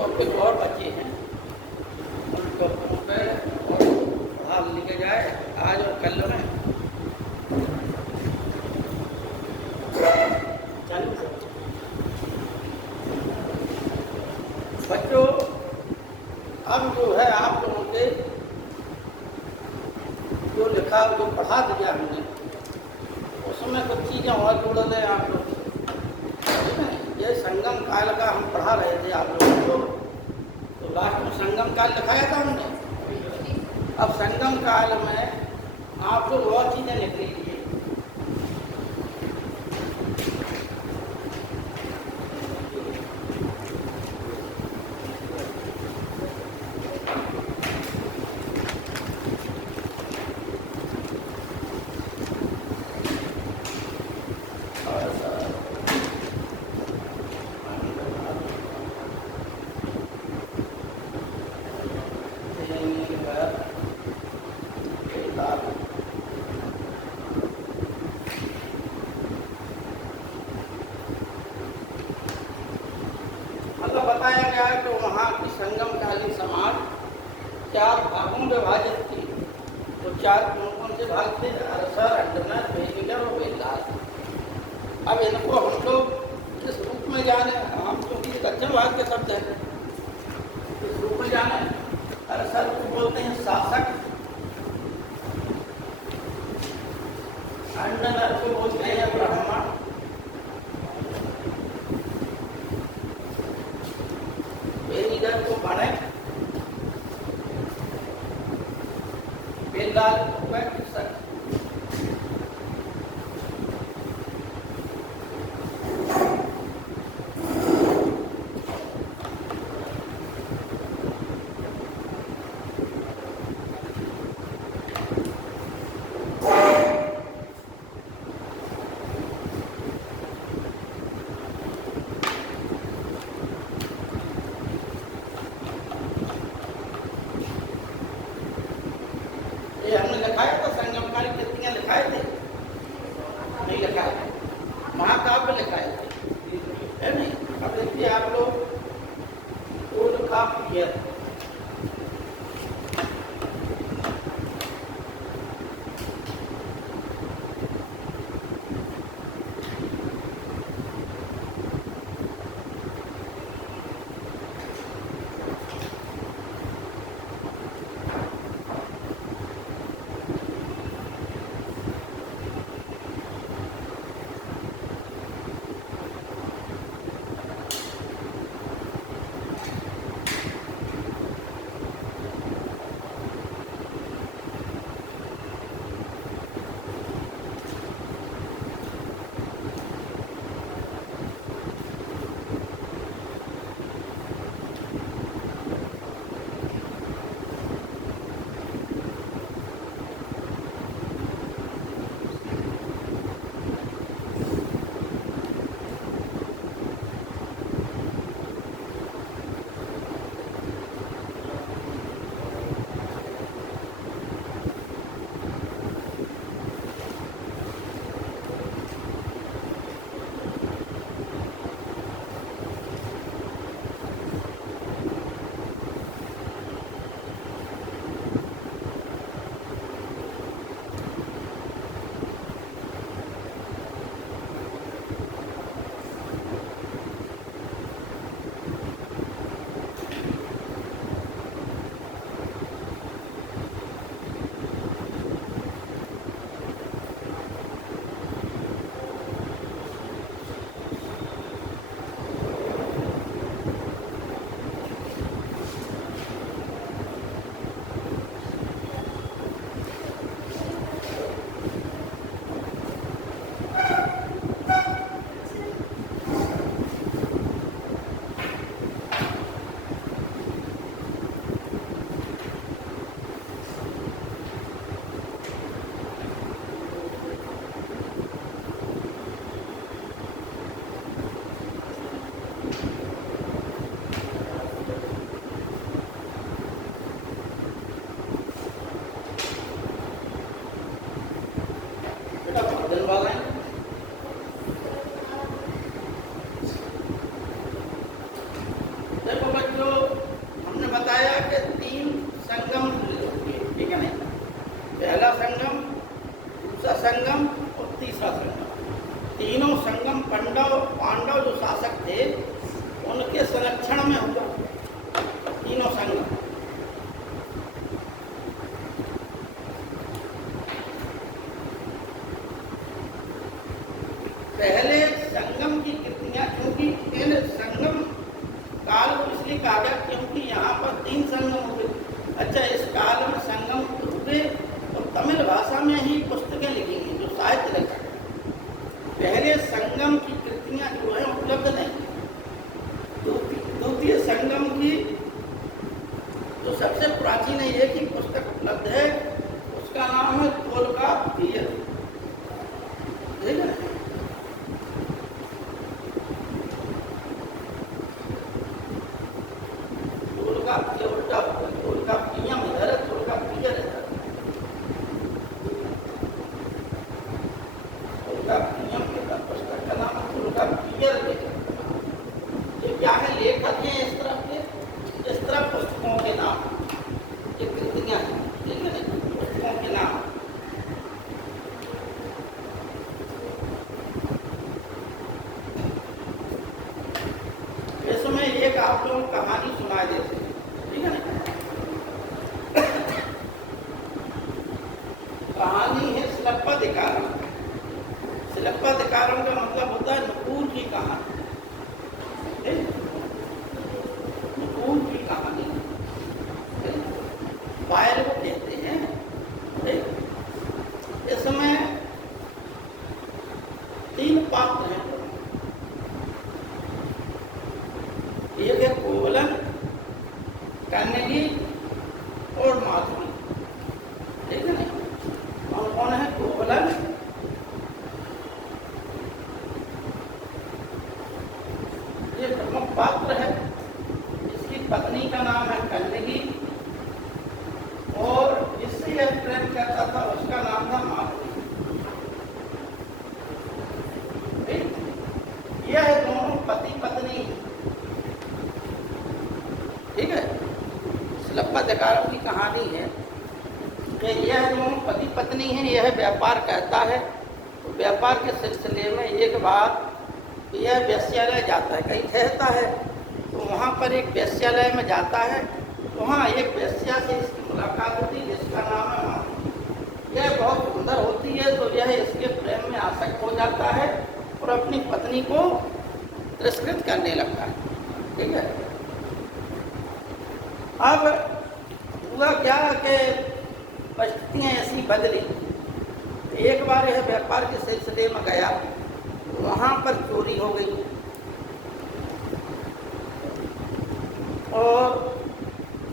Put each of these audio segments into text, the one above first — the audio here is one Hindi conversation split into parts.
टॉपिक और बचे हैं, उन टॉपिकों पर और पढ़ा लिखे जाए आज और कल में। बच्चों, अब जो है आप लोगों के जो लिखा जो पढ़ा दिया हमने, उसमें कुछ चीज़ें और जुड़ रहे आप लोग। ये संगम काल का हम पढ़ा रहे थे आप लोगों को, तो लास्ट में संगम काल दिखाया था हमने। अब संगम काल में आप लोग और चीज़ें लिख लीजिए। मतलब बताया गया है कि वहाँ की संगमकालीन समाज 4 भागों में विभाजित थी। तो 4 कौन से भाग थे? अरसर, अंडरनर, वेदिकर और वेदलाल। अब इनको हम लोग किस रूप में जाने? हम क्योंकि दक्षिण भारत के शब्द हैं, किस रूप में जाने? अरसर को बोलते हैं शासक, अंडरनर को बोलते हैं ब्राह्मण, वेदिकर को गणक, वेदलाल को कृषक। ये हमने लिखाया था संगमकाल कृतियाँ लिखाए थे, नहीं लिखाए थे, महाकाव्य लिखाए थे, है नहीं? अब देखिए आप लोग वो लिखा है प्राचीन एक ही पुस्तक उपलब्ध है, उसका नाम है तोलकाप्पियर। ठीक है, तोलकाप्पियर उल्टा, तोलकाप्पियम इधर है, तोलकाप्पियर इधर। तोलकाप्पियम का पुस्तक का नाम तोलकाप्पियर है। ये क्या है, लेखक हैं इस तरह पुस्तकों के नाम, ये कृतियां हैं, ठीक है, पुस्तकों के नाम। इसमें एक आप लोगों को कहानी सुना देते हैं, ठीक है ना। कहानी है शिलप्पदिकारम। शिलप्पदिकारम का मतलब होता है नुपुर की कहानी, नुपुर की कहानी, पायल को कहते हैं। इसमें 3 पात्र हैं। एक है कोवलन, कन्नगी और माधुरी। ठीक है ना, कौन कौन है? कोवलन, ये प्रमुख पात्र है। इसकी पत्नी का नाम है कन्नगी और जिससे यह प्रेम करता था उसका नाम था माधुरी। यह दोनों पति पत्नी, ठीक है। शिलप्पदिकारम की कहानी है कि यह दोनों पति पत्नी हैं। यह व्यापार कहता है, तो व्यापार के सिलसिले में एक बार यह वेश्यालय जाता है, कहीं ठहरता है, तो वहाँ पर एक वेश्यालय में जाता है। वहाँ एक वेश्या से इसकी मुलाकात होती है जिसका नाम है माधुरी। यह बहुत सुंदर होती है, तो यह इसके प्रेम में आसक्त हो जाता है और अपनी पत्नी को तिरस्कृत करने लगता है। ठीक है, अब हुआ क्या कि परिस्थितियाँ ऐसी बदली। एक बार यह व्यापार के सिलसिले में गया, वहाँ पर चोरी हो गई और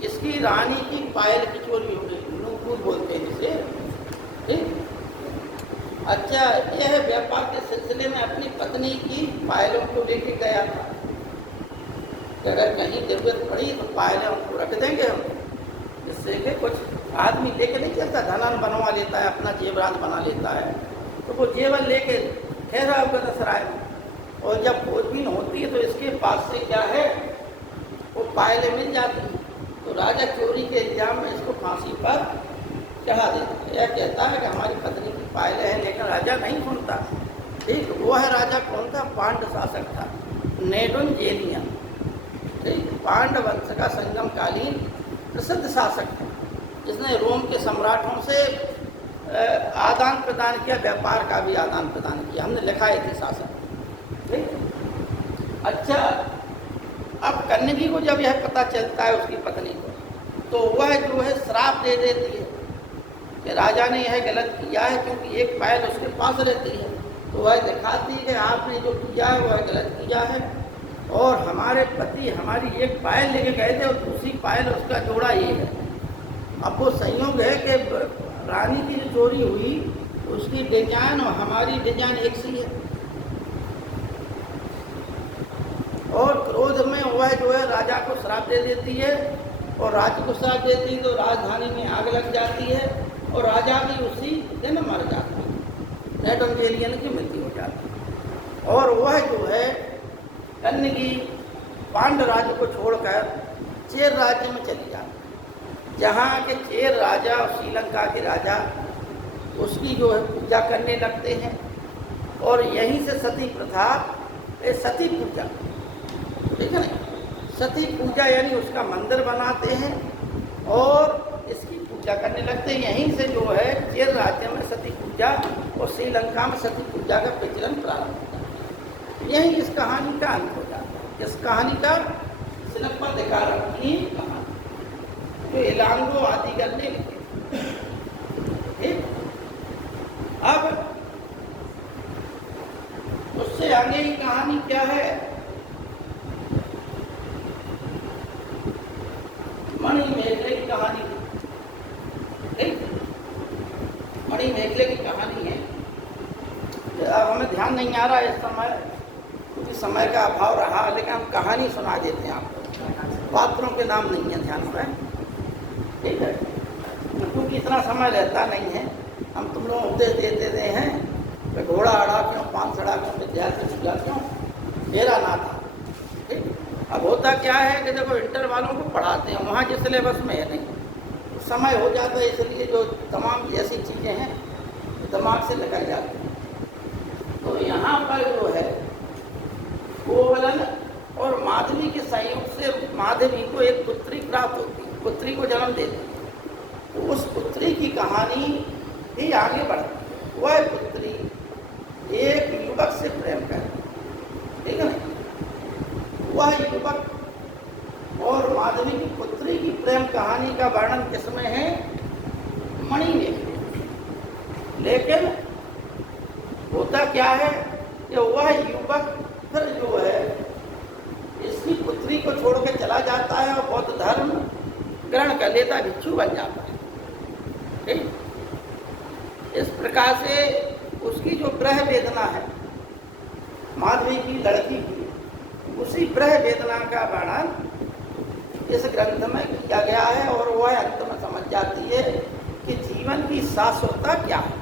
इसकी रानी की पायल की चोरी हो गई, नूपुर बोलते हैं इसे। ठीक, अच्छा, यह व्यापार के सिलसिले में अपनी पत्नी की पायलों को लेके गया था। अगर कहीं जरूरत पड़ी तो पायलें उनको रख देंगे हम, जिससे कि कुछ आदमी लेके नहीं चलता, धनन बनवा लेता है, अपना जेवरात बना लेता है, तो वो जेवर लेके ठहरा होगा दसराय में। और जब खोजबीन होती है तो इसके पास से क्या है, वो पायलें मिल जाती हैं। तो राजा चोरी के इल्जाम में इसको फांसी पर चढ़ा देता है। यह कहता है कि हमारी पत्नी की पायलें हैं, लेकिन राजा नहीं सुनता। ठीक, वो है राजा कौन था? पांड्य शासक था, नेडुंजेलियन। ठीक, पांड्य वंश का संगमकालीन प्रसिद्ध शासक था, जिसने रोम के सम्राटों से आदान प्रदान किया, व्यापार का भी आदान प्रदान किया। हमने लिखा है इतिहास। ठीक, अच्छा, अब कन्नगी को जब यह पता चलता है उसकी पत्नी को, तो वह जो है श्राप दे देती है कि राजा ने यह गलत किया है, क्योंकि एक पायल उसके पास रहती है। तो वह दिखाती है कि आपने जो किया है वह गलत किया है, और हमारे पति हमारी एक पायल लेके गए थे और दूसरी पायल उसका जोड़ा ये है। अब वो संयोग है कि रानी की जो चोरी हुई उसकी डिजाइन और हमारी डिजाइन एक सी है। और क्रोध में वह जो है राजा को श्राप दे देती है, और राज्य को श्राप देती है तो राजधानी में आग लग जाती है और राजा भी उसी दिन मर जाता है। नेडुंजेलियन की मृत्यु हो जाती है। और वह जो है कन्नगी पांड्य राज्य को छोड़कर चेर राज्य में चली जाती है, जहाँ के चेर राजा और श्रीलंका के राजा उसकी जो है पूजा करने लगते हैं। और यहीं से सती प्रथा, सती पूजा, ठीक है ना, सती पूजा यानी उसका मंदिर बनाते हैं और इसकी पूजा करने लगते हैं। यहीं से जो है चेर राज्य में सती पूजा और श्रीलंका में सती पूजा का प्रचलन प्रारंभ होता है। यही इस कहानी का अंत हो जाता है। इस कहानी का शिलप्पदिकारम की कहानी जो इलांगो आदि करने लगे। ठीक, अब उससे आगे की कहानी क्या है? मणिमेखले की कहानी नहीं आ रहा इस समय, क्योंकि समय का अभाव रहा, लेकिन हम कहानी सुना देते हैं आपको। पात्रों के नाम नहीं है ध्यान में, ठीक है, क्योंकि इतना समय रहता नहीं है। हम तुम लोग उपदेश देते रहे हैं कि घोड़ा अड़ा क्यों, पान सड़ा क्यों, विद्यार्थी सुझा क्यों, मेरा ना था। ठीक, अब होता क्या है कि देखो इंटर वालों को पढ़ाते हैं, वहाँ जिस सिलेबस में है नहीं, समय हो जाता है, इसलिए जो तमाम ऐसी चीज़ें हैं दिमाग से निकल जाती हैं। तो यहाँ पर जो है कोवलन और माधवी के सहयोग से माधवी को एक पुत्री प्राप्त होती है, पुत्री को जन्म देती है। तो उस पुत्री की कहानी भी आगे बढ़ती है। वह पुत्री एक युवक से प्रेम करती है, ठीक है ना। वह युवक और माधवी की पुत्री की प्रेम कहानी का वर्णन किसमें है? मणि में। लेकिन होता क्या है कि वह युवक फिर जो है इसकी पुत्री को छोड़ के चला जाता है और बौद्ध धर्म ग्रहण कर लेता, भिक्षु बन जाता है। ठीक, इस प्रकार से उसकी जो ग्रह वेदना है माधवी की लड़की की, उसी ग्रह वेदना का वर्णन इस ग्रंथ में किया गया है। और वह अंत में समझ जाती है कि जीवन की शाश्वतता क्या है।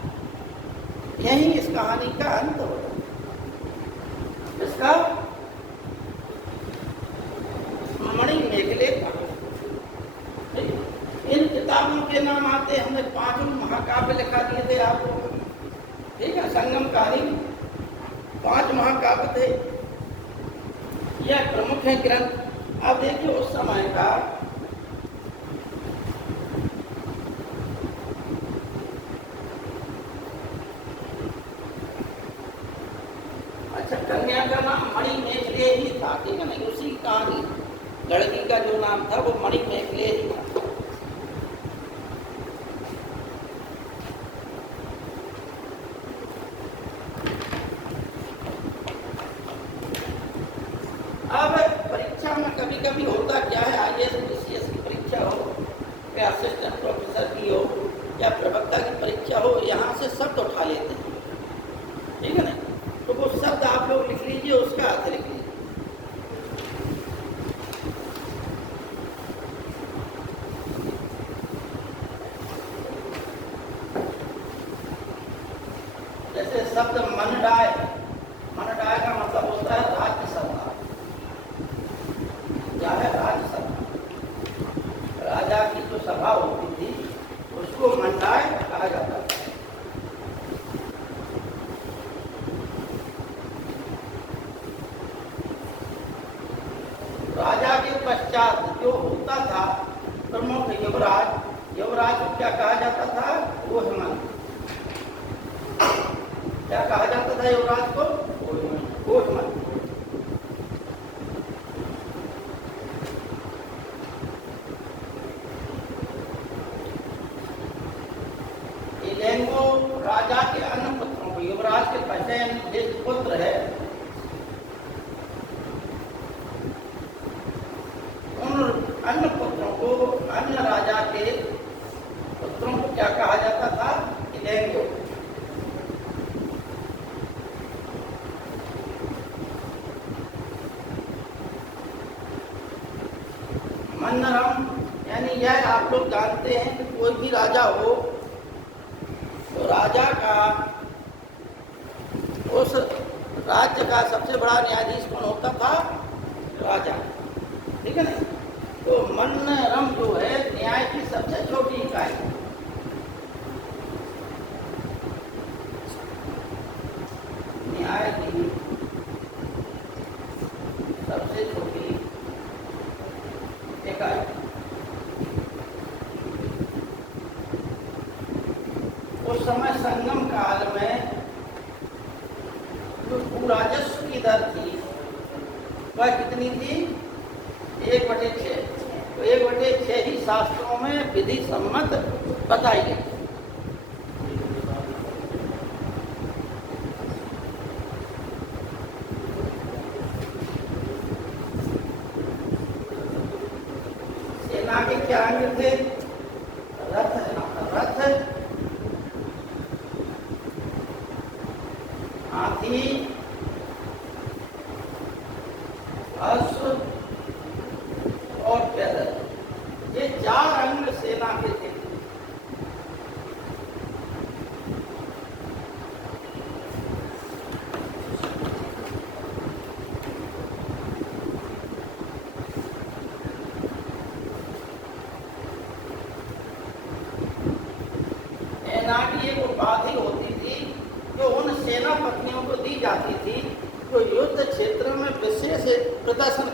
यही इस कहानी का अंत होता है। इसका मणि मेखले का। इन किताबों के नाम आते, हमने 5 महाकाव्य लिखा दिए थे आपको, ठीक है, संगम कहानी 5 महाकाव्य थे, यह प्रमुख है ग्रंथ। अब देखिए उस समय का अच्छा, कन्या का नाम मणि मेखले ही था, ठीक है ना, उसी कहानी लड़की का जो नाम था वो मणि मेखले ही था। अब परीक्षा में कभी कभी होता क्या है, आईएएस बीसीएस की परीक्षा हो या असिस्टेंट प्रोफेसर की हो या प्रवक्ता की परीक्षा हो, यहाँ से शब्द उठा लेते हैं, ठीक है ना। तो वो शब्द आप लोग लिख लीजिए, उसका अर्थ लिख लीजिए। जैसे शब्द मनडाय, मनडाय का मतलब होता है राज्यसभा। क्या है? राज्यसभा। राजा की जो सभा होती थी उसको मंडाय कहा जाता था। राजा के पश्चात जो होता था प्रमुख युवराज, युवराज को क्या कहा जाता था? वो हेमंत। क्या कहा जाता था युवराज को? वो हेमंत। राजा के अन्य पुत्रों को, युवराज के पहले एक पुत्र है, उन अन्य पुत्रों को, अन्य राजा के पुत्रों को क्या कहा जाता था? इलेंगो। मन्नरम, यानी यह आप लोग जानते हैं कि कोई भी राजा हो तो राजा का, उस राज्य का सबसे बड़ा न्यायाधीश कौन होता था? राजा, ठीक है ना। तो मन्नरम जो है न्याय की सबसे छोटी इकाई, न्याय की सबसे छोटी इकाई। उस समय संगम काल में जो भूराजस्व की दर थी वह कितनी थी? 1/6। तो 1/6 ही शास्त्रों में विधि सम्मत बताई गई। सेना के क्या अंग थे? रथ, रथ, हाथी,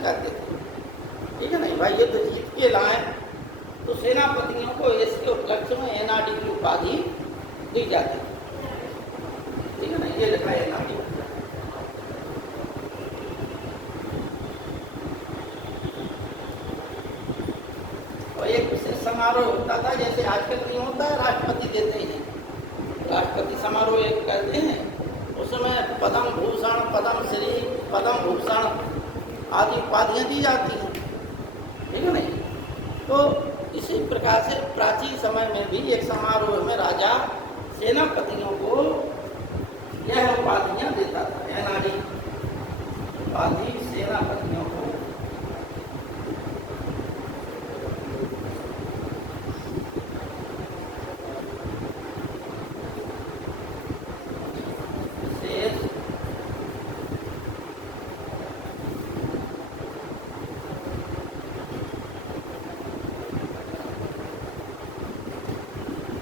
करते थे। ठीक है नहीं भाई, युद्ध जीत के लाए तो सेनापतियों को इसके उपलक्ष्य में एनआरडी की उपाधि दी जाती है। ठीक है ना, ये लिखा है एनआरडी। और एक विशेष समारोह होता था, जैसे आजकल नहीं होता है, राष्ट्रपति देते हैं, राष्ट्रपति समारोह एक करते हैं, उसमें पद्म भूषण, पद्म श्री, पद्म भूषण आदि उपाधियाँ दी जाती हैं। ठीक है नहीं, तो इसी प्रकार से प्राचीन समय में भी एक समारोह में राजा सेनापतियों को यह उपाधियाँ देता था, एनआरडी उपाधि सेनापतियों को।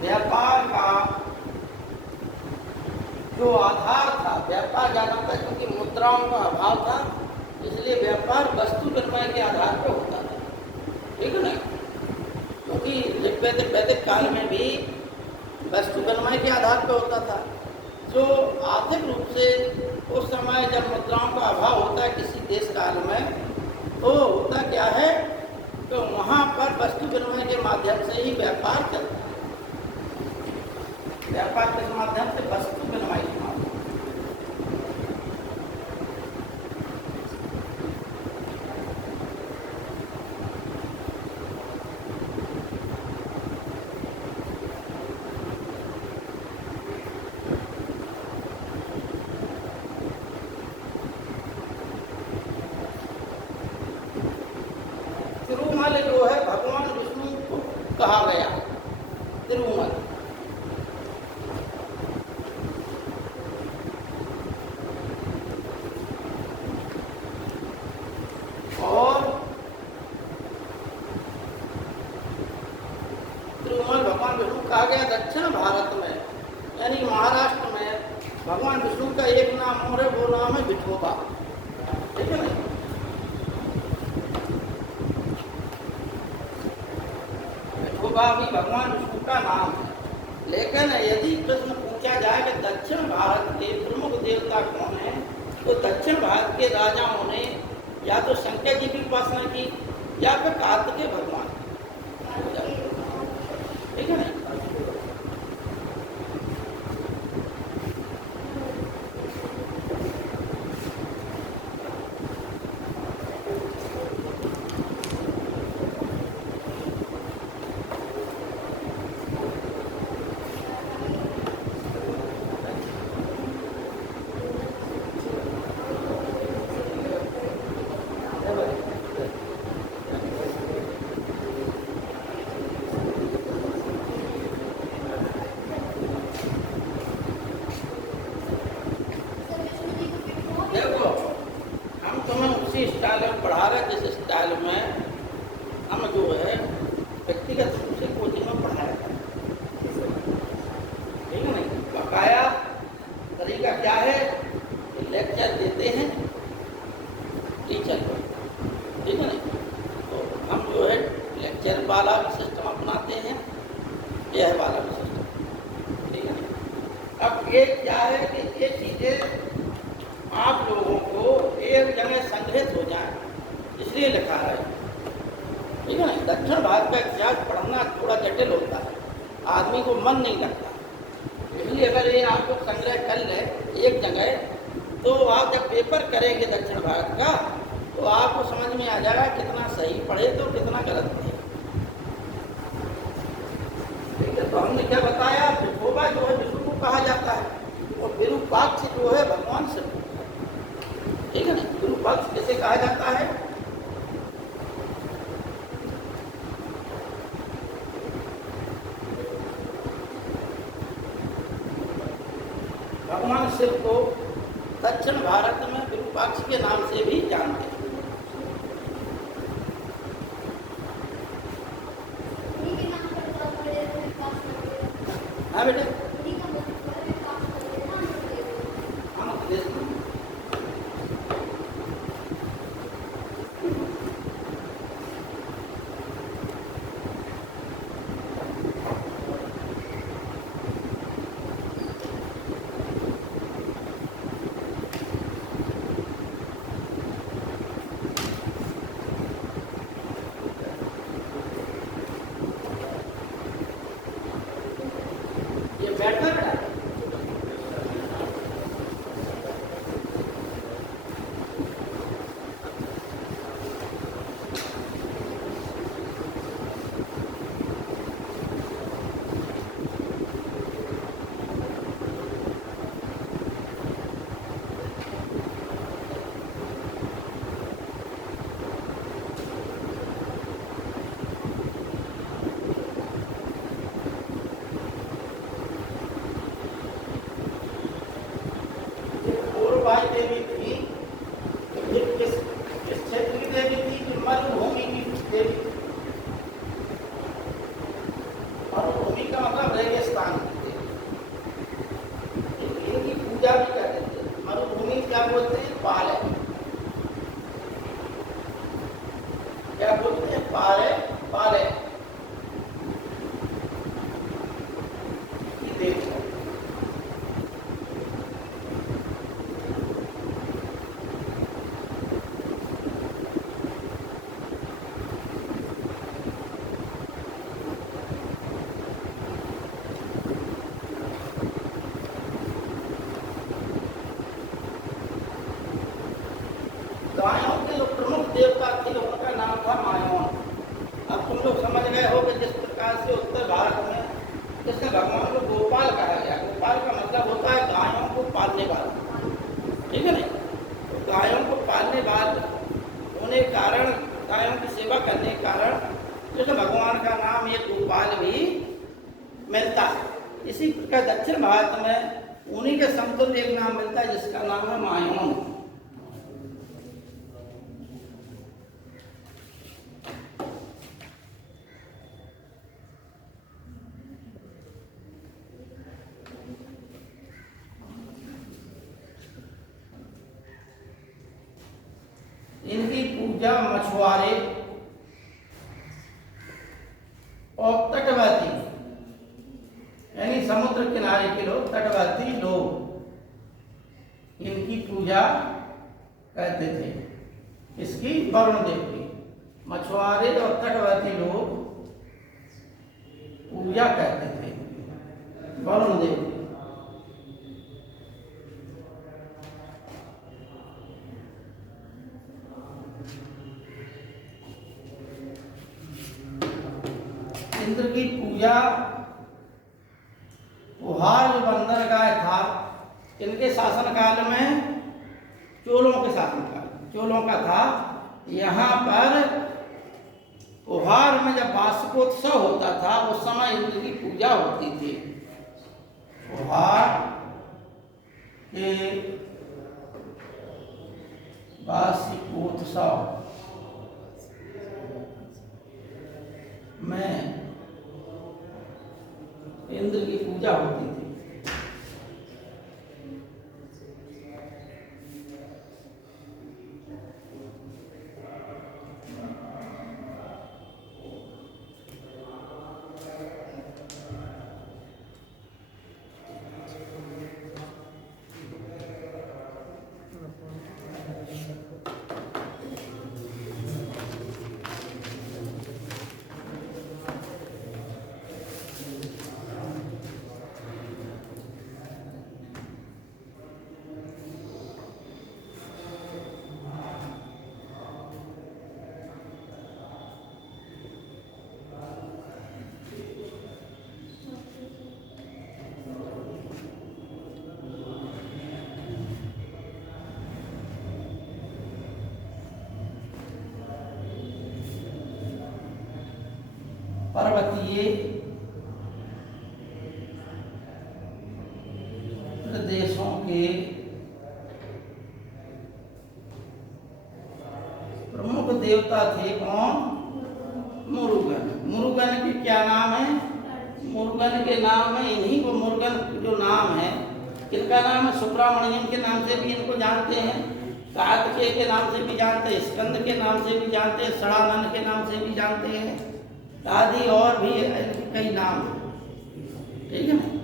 व्यापार का जो आधार था, व्यापार जाना था, क्योंकि मुद्राओं का अभाव था, इसलिए व्यापार वस्तु विनिमय के आधार पर होता था। ठीक है ना, क्योंकि वैदिक काल में भी वस्तु विनिमय के आधार पर होता था। जो आर्थिक रूप से उस समय जब मुद्राओं का अभाव होता है किसी देश काल में, तो होता क्या है, तो वहाँ पर वस्तु विनिमय के माध्यम से ही व्यापार चलता है। व्यापार के माध्यम से वस्तु विनिमय के माध्यम। तिरुमल जो है भगवान विष्णु को कहा गया, तिरुमल। और तिरुमल भगवान विष्णु कहा गया दक्षिण भारत में, यानी महाराष्ट्र में भगवान विष्णु का एक नाम और है, वो नाम है विठोबा। ठीक है ना, विठोबा भी भगवान विष्णु का नाम है। लेकिन यदि प्रश्न पूछा जाए कि दक्षिण भारत के प्रमुख देवता कौन है, तो दक्षिण भारत के राजाओं ने या तो शंकर जी की उपासना की या फिर कार्तिकेय भगवान। ठीक है ना, स्टाइल में पढ़ा रहे, जिस स्टाइल में हम जो है व्यक्तिगत रूप से कोचिंग में पढ़ाया था। ठीक है नहीं, बकाया तरीका क्या है, लेक्चर देते हैं टीचर को। ठीक है नहीं, तो हम जो है लेक्चर वाला सिस्टम अपनाते हैं, यह वाला सिस्टम। ठीक है नहीं, अब ये क्या है कि ये चीज़ें आप लोगों को एक जगह संग्रहित हो जाए, इसलिए लिखा है। ठीक है ना, दक्षिण भारत का इतिहास पढ़ना थोड़ा जटिल होता है, आदमी को मन नहीं लगता, इसलिए अगर ये आपको संग्रह कर ले एक जगह, तो आप जब पेपर करेंगे दक्षिण भारत का, तो आपको समझ में आ जाएगा कितना सही पढ़े तो कितना गलत पढ़े। ठीक है, तो हमने क्या बताया, विठोबा जो है विष्णु को कहा जाता है, और विरूपाक्ष जो है भगवान शिव को। ठीक है ना, विरूपाक्ष किसे कहा जाता है, भगवान शिव को दक्षिण भारत में विरूपाक्ष के नाम से भी जानते हैं। हाँ बेटे, क्या बोलते हैं, पारे पारे की देखो। गायों के जो प्रमुख देवता थे उनका नाम था मायोन। अब तुम लोग समझ गए हो कि जिस प्रकार से उत्तर भारत में जिसने भगवान को गोपाल कहा गया, गोपाल का मतलब होता है गायों को पालने वाला, ठीक है नहीं। तो गायों को पालने वाले होने के कारण, गायों की सेवा करने के कारण जैसे भगवान का नाम ये गोपाल भी मिलता है। इसी प्रकार दक्षिण भारत में उन्हीं के समतुल्य एक नाम मिलता है जिसका नाम है मायोन। इनकी पूजा मछुआरे और तटवर्ती यानी समुद्र किनारे के लोग, तटवर्ती लोग इनकी पूजा करते थे। इसकी वरुण देव की मछुआरे और तटवर्ती लोग पूजा करते थे वरुण देव की। इंद्र की पूजा उहार जो बंदरगाह था इनके शासनकाल में, चोलों के शासनकाल, चोलों का था। यहाँ पर उहार में जब वार्षिकोत्सव होता था उस समय इंद्र की पूजा होती थी। उहार के वार्षिकोत्सव में इंद्र की पूजा होती थी। पर्वतीय प्रदेशों के प्रमुख देवता थे कौन? मुरुगन। मुरुगन के क्या नाम है? मुरुगन के नाम है, इन्हीं को मुरुगन जो नाम है, इनका नाम है सुब्रमण्यम के नाम से भी इनको जानते हैं, कार्तिकेय के नाम से भी जानते हैं, स्कंद के नाम से भी जानते हैं, षडानन के नाम से भी जानते हैं, आदि और भी कई नाम, ठीक है ना।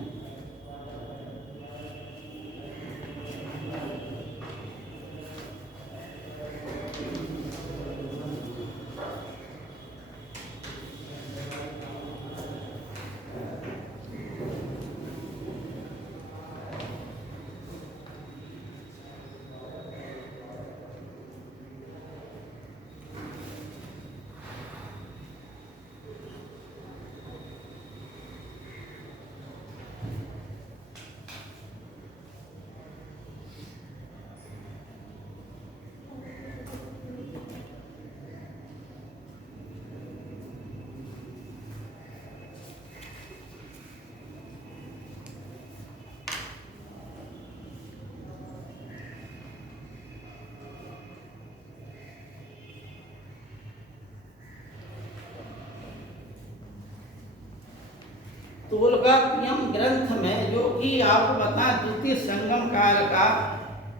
तोलकाप्पियम ग्रंथ में, जो कि आपको बता द्वितीय संगम काल का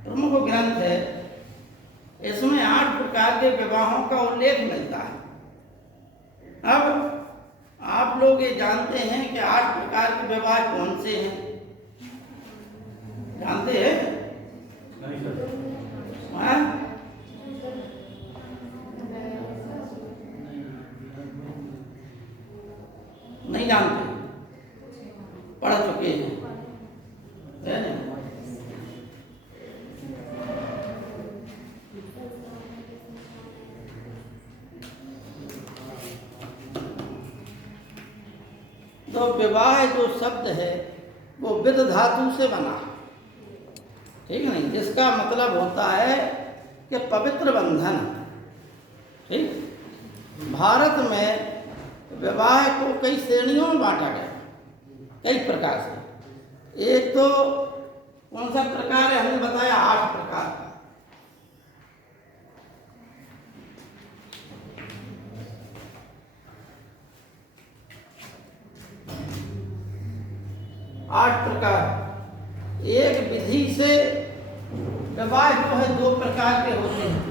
प्रमुख ग्रंथ है, इसमें 8 प्रकार के विवाहों का उल्लेख मिलता है। अब आप लोग ये जानते हैं कि 8 प्रकार के विवाह कौन से हैं? जानते हैं? नहीं सर। हाँ? नहीं जानते, पढ़ चुके हैं, है ना? तो विवाह जो शब्द है वो विद धातु से बना, ठीक है नहीं, जिसका मतलब होता है कि पवित्र बंधन। ठीक, भारत में विवाह को कई श्रेणियों में बांटा गया, कई प्रकार से। एक तो कौन सा प्रकार है, हमने बताया 8 प्रकार का। आठ प्रकार। एक विधि से विवाह जो है 2 प्रकार के होते हैं।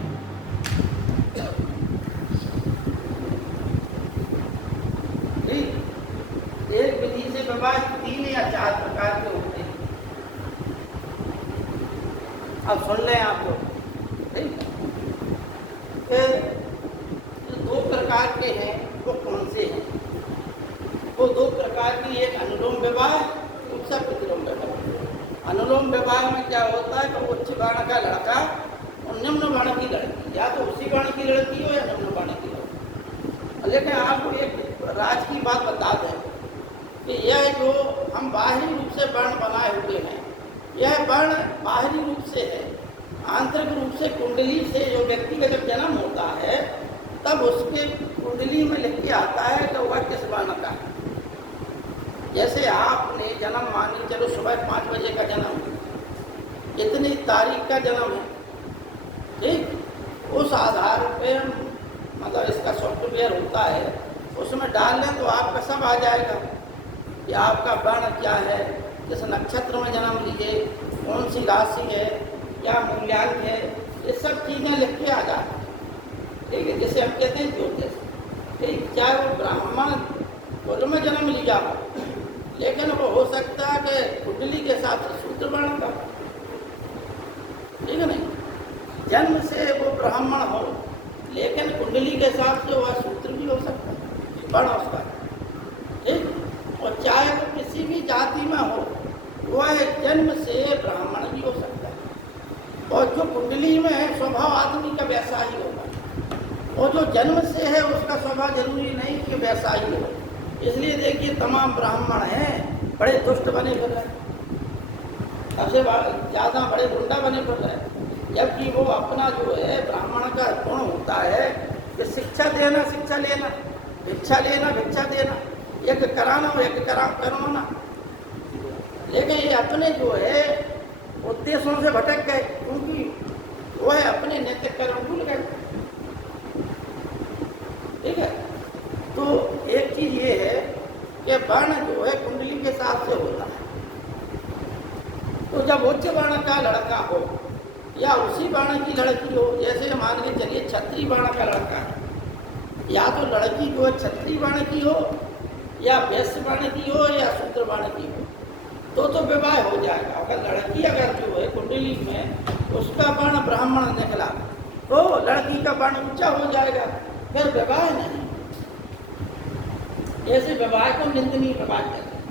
एक विधि से विवाह 3 या 4 प्रकार के होते हैं। अब सुन लें आप लोग, ठीक, जो 2 प्रकार के हैं वो कौन से हैं? वो 2 प्रकार की, एक अनुलोम विवाह, दूसरा प्रतिलोम विवाह। अनुलोम विवाह में क्या होता है कि उच्च वर्ण का लड़का और निम्न वर्ण की लड़की, या तो उसी वर्ण की लड़की हो या निम्न वर्ण की लड़की। लेकिन आपको एक राज की बात बता दें कि यह जो हम बाहरी रूप से वर्ण बनाए हुए हैं, यह वर्ण बाहरी रूप से है। आंतरिक रूप से कुंडली से जो व्यक्ति का जब जन्म होता है तब उसके कुंडली में लिख के आता है कि वह किस वर्ण का है। जैसे आपने जन्म, मानी चलो सुबह 5 बजे का जन्म, इतनी तारीख का जन्म है, ठीक, उस आधार पे मतलब इसका सॉफ्टवेयर होता है, उसमें डाल लें तो आपका सब आ जाएगा कि आपका वर्ण क्या है, किस नक्षत्र में जन्म लिए, कौन सी राशि है, क्या मूल्यांक है, ये सब चीज़ें लिख के आ जाए, ठीक है, जिसे हम कहते हैं ज्योतिष। ठीक, चाहे वो ब्राह्मण कुल में जन्म लिया हो, लेकिन वो हो सकता है कि कुंडली के हिसाब से शूद्र वर्ण का, ठीक है नहीं, जन्म से वो ब्राह्मण हो लेकिन कुंडली के हिसाब से वह शूद्र भी हो सकता है, वर्ण उसका, ठीक। और चाहे वो किसी भी जाति में हो, वह जन्म से ब्राह्मण भी हो सकता है। और जो कुंडली में है स्वभाव आदमी का वैसा ही होगा, और जो जन्म से है उसका स्वभाव जरूरी नहीं कि वैसा ही हो। इसलिए देखिए तमाम ब्राह्मण हैं बड़े दुष्ट बने फिर रहे, सबसे ज़्यादा बड़े गुंडा बने फिर रहे, जबकि वो अपना जो है ब्राह्मण का गुण होता है कि शिक्षा देना, शिक्षा लेना, भिक्षा लेना, भिक्षा देना, एक कराना और एक करवाना। लेकिन ये अपने जो है उद्देश्यों से भटक गए, क्योंकि वह अपने नैतिक कर्म भूल गए, ठीक है। तो एक चीज़ ये है कि वर्ण जो है कुंडली के साथ से होता है। तो जब उच्च वर्ण का लड़का हो या उसी वर्ण की लड़की हो, जैसे मान के चलिए क्षत्रिय वर्ण का लड़का है, या तो लड़की जो है क्षत्रिय वर्ण की हो या वैश्य वर्ण की हो या शूद्र वर्ण की हो, तो विवाह हो जाएगा। अगर लड़की अगर जो है कुंडली में उसका वर्ण ब्राह्मण निकला तो लड़की का वर्ण ऊंचा हो जाएगा, फिर विवाह नहीं। ऐसे विवाह को निंदनीय विवाह कहते हैं।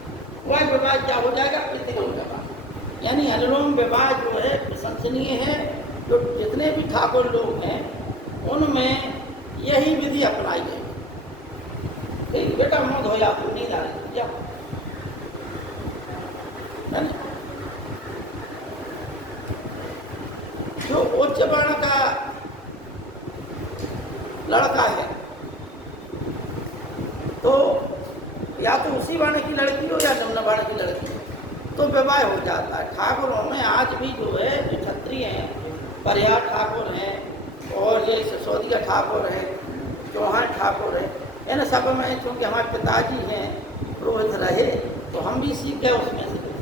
वह विवाह क्या हो जाएगा? प्रतिलोम विवाह। यानी अनुलोम विवाह जो है प्रशंसनीय है। जो जितने भी ठाकुर लोग हैं उनमें यही विधि अपनाई है। ठीक, बेटा मौत हो जाती, नींद आ रही क्या, जो उच्च वर्ण का लड़का है तो या तो उसी वर्ण की लड़की हो या निम्न वर्ण की लड़की हो, तो विवाह हो जाता है। ठाकुरों में आज भी जो है जो क्षत्रिय हैं, परिहार ठाकुर हैं और ये सिसोदिया ठाकुर हैं, चौहान ठाकुर हैं, इन सब में चूँकि हमारे पिताजी हैं पुरोहित रहे तो हम भी सीख गए उसमें से।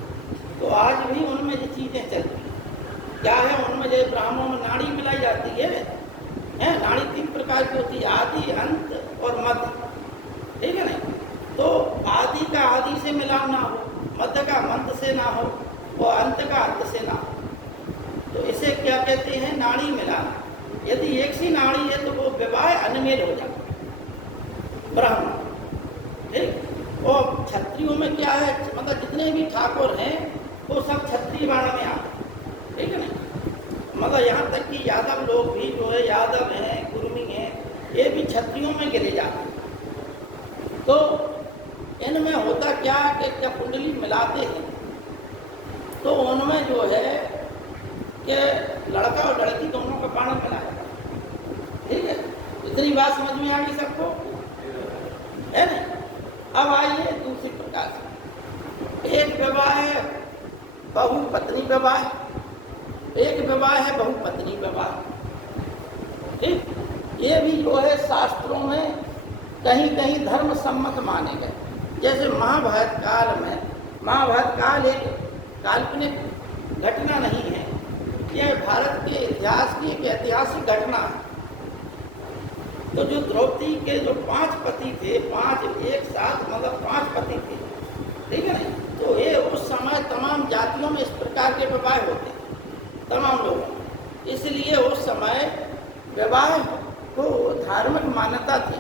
तो आज भी उनमें जो चीज़ें चलती क्या है, उनमें जो ब्राह्मणों में नाड़ी मिलाई जाती है है। नाड़ी 3 प्रकार की होती है, आदि, अंत और मध्य, ठीक है नहीं। तो आदि का आदि से मिलान ना हो, मध्य का मध्य से ना हो और अंत का अंत से ना हो, तो इसे क्या कहते हैं, नाड़ी मिलाना। यदि एक सी नाड़ी है तो वो विवाह अनमेल हो जाता है, ब्राह्मण, ठीक। और क्षत्रियों में क्या है, मतलब जितने भी ठाकुर हैं वो सब क्षत्रिय वर्ण में आते हैं, ठीक है ना। मतलब यहाँ तक कि यादव लोग भी जो है, यादव हैं, कुर्मी हैं, ये भी क्षत्रियों में गिरे जाते हैं। तो इनमें होता क्या कि जब कुंडली मिलाते हैं तो उनमें जो है कि लड़का और लड़की दोनों का बाण मिलाया जाता है, ठीक है। इतनी बात समझ में आ गई सबको, है ना। अब आइए दूसरी प्रकार से, एक विवाह है बहुपत्नी विवाह, एक विवाह है बहुपत्नी विवाह, ठीक। ये भी जो है शास्त्रों में कहीं कहीं धर्म सम्मत माने गए। जैसे महाभारत काल में, महाभारत काल एक काल्पनिक घटना नहीं है, यह भारत के इतिहास की एक ऐतिहासिक घटना है। तो जो द्रौपदी के जो 5 पति थे, 5 एक साथ, मतलब 5 पति थे, ठीक है ना। तो ये उस समय तमाम जातियों में इस प्रकार के विवाह होते हैं, तमाम लोगों, इसलिए उस समय विवाह को धार्मिक मान्यता थी।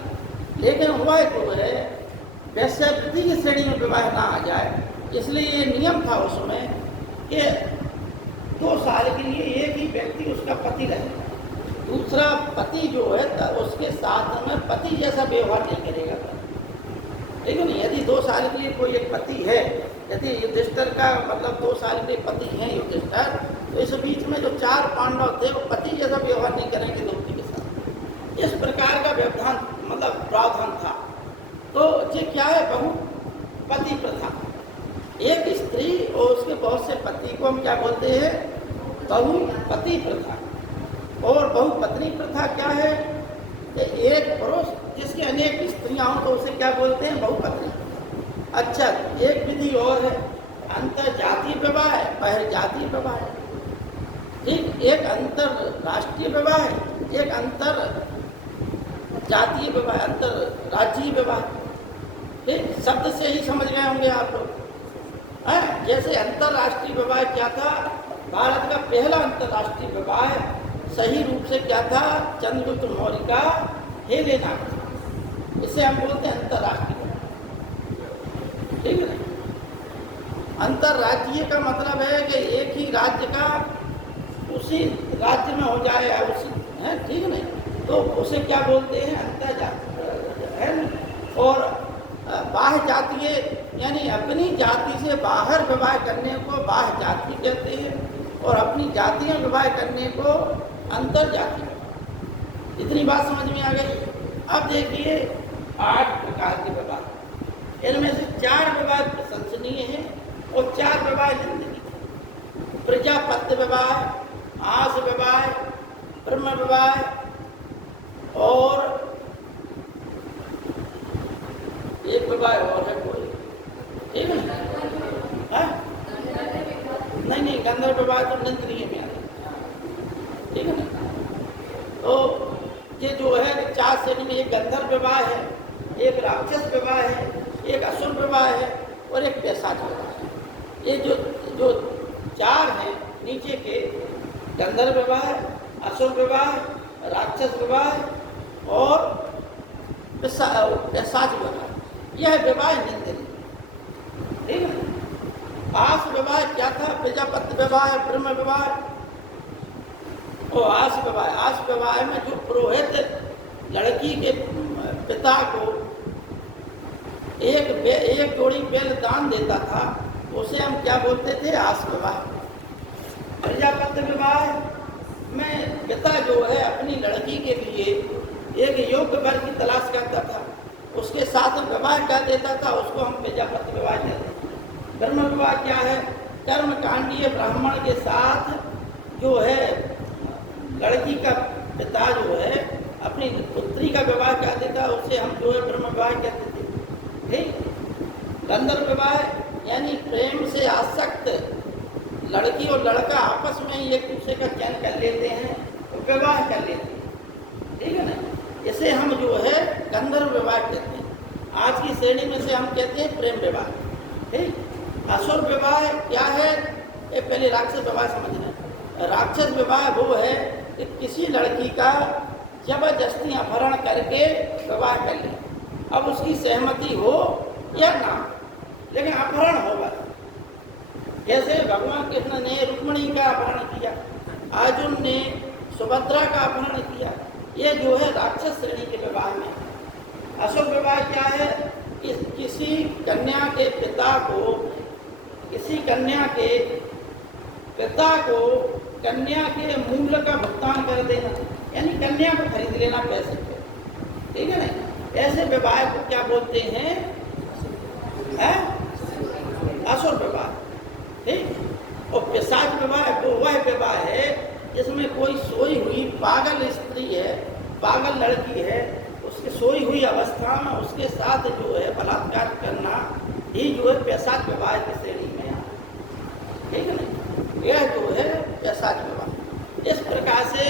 लेकिन हुआ जो है वैश्यवृत्ति की श्रेणी में विवाह ना आ जाए, इसलिए ये नियम था उसमें कि 2 साल के लिए एक ही व्यक्ति उसका पति रहे, दूसरा पति जो है उसके साथ में पति जैसा व्यवहार नहीं करेगा, ठीक है ना। यदि 2 साल के लिए कोई एक पति है, यदि युधिष्ठिर का मतलब 2 साल के पति हैं युधिष्ठिर, तो इस बीच में जो 4 पांडव थे वो पति जैसा व्यवहार नहीं करेंगे द्रौपदी के साथ, इस प्रकार का व्यवधान मतलब प्रावधान था। तो ये क्या है, बहुपति प्रथा। एक स्त्री और उसके बहुत से पति को हम क्या बोलते हैं, बहुपति प्रथा। और बहुपत्नी प्रथा क्या है कि एक पुरुष जिसकी अनेक स्त्रियां हों तो उसे क्या बोलते हैं, बहुपत्नी। अच्छा, एक विधि और है, अंतर जातीय विवाह है, बहिर्जातीय विवाह है, ठीक। एक अंतरराष्ट्रीय विवाह है, एक अंतर जातीय विवाह, अंतर राज्यीय विवाह, ठीक। शब्द से ही समझ गए होंगे आप लोग। जैसे अंतरराष्ट्रीय विवाह क्या था, भारत का पहला अंतरराष्ट्रीय विवाह सही रूप से क्या था, चंद्रगुप्त मौर्य का हेलेना, इसे हम बोलते हैं अंतरराष्ट्रीय विवाह, ठीक है। अंतरराज्यीय का मतलब है कि एक ही राज्य का उसी राज्य में हो जाए या उसी, है, ठीक है, तो उसे क्या बोलते हैं, अंतरजातीय, है। और बाह्य जातीय यानी अपनी जाति से बाहर विवाह करने को बाह्य जाति कहते हैं और अपनी जाति में विवाह करने को अंतरजातीय। इतनी बात समझ में आ गई। अब देखिए 8 प्रकार के विवाह, इनमें से 4 विवाह प्रशंसनीय हैं और 4 विवाह निंदनीय। प्रजापत्य विवाह, आस विवाह, ब्रह्म विवाह और एक विवाह और है कोई, ठीक है ना। नहीं, गंधर्व विवाह तो निंदनीय में आता है, ठीक है ना। तो ये जो है 4 श्रेणी में, एक गंधर्व विवाह है, एक राक्षस विवाह है, एक असुर विवाह है और एक पैशाच विवाह है। ये जो 4 हैं नीचे के, गंधर्व विवाह, असुर विवाह, राक्षस विवाह और पैशाच विवाह, यह विवाह निंदनीय, ठीक है। आस विवाह क्या था, प्रजापत्य विवाह, ब्रह्म विवाह और आस विवाह। आस विवाह में जो पुरोहित लड़की के पिता को एक जोड़ी बैल दान देता था, उसे हम क्या बोलते थे, आस विवाह। प्रजापत्य विवाह में पिता जो है अपनी लड़की के लिए एक योग्य वर की तलाश करता था, उसके साथ विवाह कर देता था, उसको हम प्रजापत्य विवाह कहते हैं। ब्रह्म विवाह क्या है, कर्मकांडीय ब्राह्मण के साथ जो है लड़की का पिता जो है अपनी पुत्री का विवाह कर देता, उसे हम जो है ब्रह्म विवाह कहते थे, ठीक। गंधर्व विवाह यानी प्रेम से आसक्त लड़की और लड़का आपस में एक दूसरे का चयन कर लेते हैं, विवाह कर लेते हैं, ठीक है ना। इसे हम जो है गंधर्व विवाह कहते हैं। आज की श्रेणी में से हम कहते हैं प्रेम विवाह। ठीक, असुर विवाह क्या है, ये पहले राक्षस विवाह समझ लें। राक्षस विवाह वो है कि किसी लड़की का जबरदस्ती अपहरण करके विवाह कर ले, अब उसकी सहमति हो या ना, लेकिन अपहरण होगा। जैसे भगवान कृष्ण ने रुक्मिणी का अपहरण किया, अर्जुन ने सुभद्रा का अपहरण किया, ये जो है राक्षस श्रेणी के विवाह में। असुर विवाह क्या है, किसी कन्या के पिता को, किसी कन्या के पिता को कन्या के मूल्य का भुगतान कर देना, यानी कन्या को खरीद लेना पैसे पे, ठीक है ना। ऐसे विवाह को क्या बोलते हैं, असुर विवाह। ठीक, और पिशाच विवाह वो वह विवाह है जिसमें कोई सोई हुई पागल स्त्री है, पागल लड़की है, उसकी सोई हुई अवस्था में उसके साथ जो है बलात्कार करना ही जो है पिशाच विवाह की श्रेणी में आता है, ठीक है ना। यह जो है पिशाच विवाह। इस प्रकार से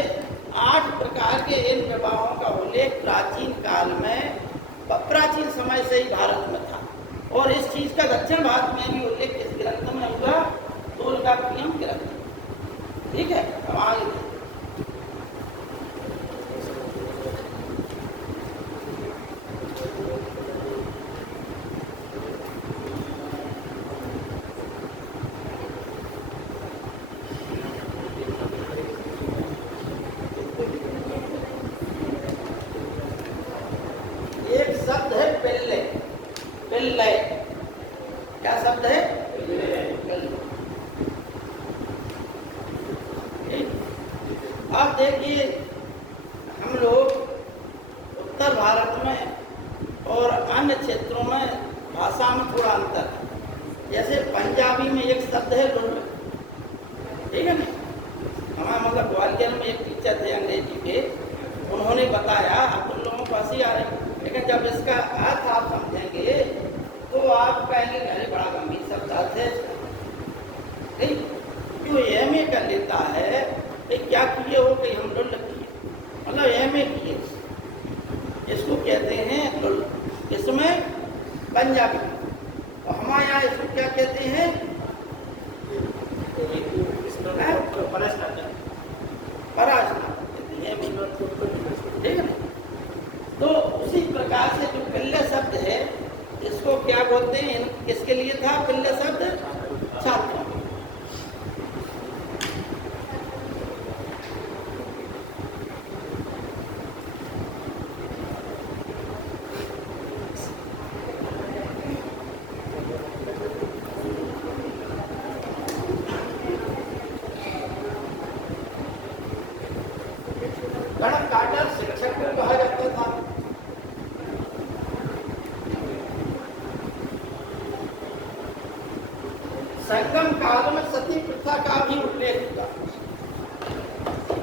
8 प्रकार के इन विवाहों का उल्लेख प्राचीन काल में, प्राचीन समय से ही भारत में था, और इस चीज का दक्षिण भारत में भी उल्लेख इस ग्रंथ में हुआ, तोलकाप्पियम ग्रंथ। ठीक है, अब आगे एक शब्द है पिल्ले। पिल्ले क्या शब्द है, आप देखिए हम लोग उत्तर भारत में और अन्य क्षेत्रों में भाषा में थोड़ा अंतर है। जैसे पंजाबी में एक शब्द है लुल, ठीक है ना। हमारा मतलब ग्वालियर में एक टीचर थे अंग्रेजी के, उन्होंने बताया, अब तुम लोगों को हंसी आ रही, लेकिन जब इसका अर्थ आप समझेंगे तो आप कहेंगे अरे बड़ा गंभीर शब्द अर्थ है इसका। ठीक, जो एमए कर लेता है, क्या किए हो कि हम लुल किए, मतलब एमए किए, इसको कहते हैं लुल, इसमें पंजाबी। और हमारे यहाँ इसको क्या कहते हैं, परास्नातक, ठीक है ना। तो उसी प्रकार से जो पिल्ले शब्द है, इसको क्या बोलते हैं, किसके लिए था पिल्ले शब्द, छात्रों। गणक काटर शिक्षक को कहा जाता था। संगम काल में सती प्रथा का भी उल्लेख हुआ,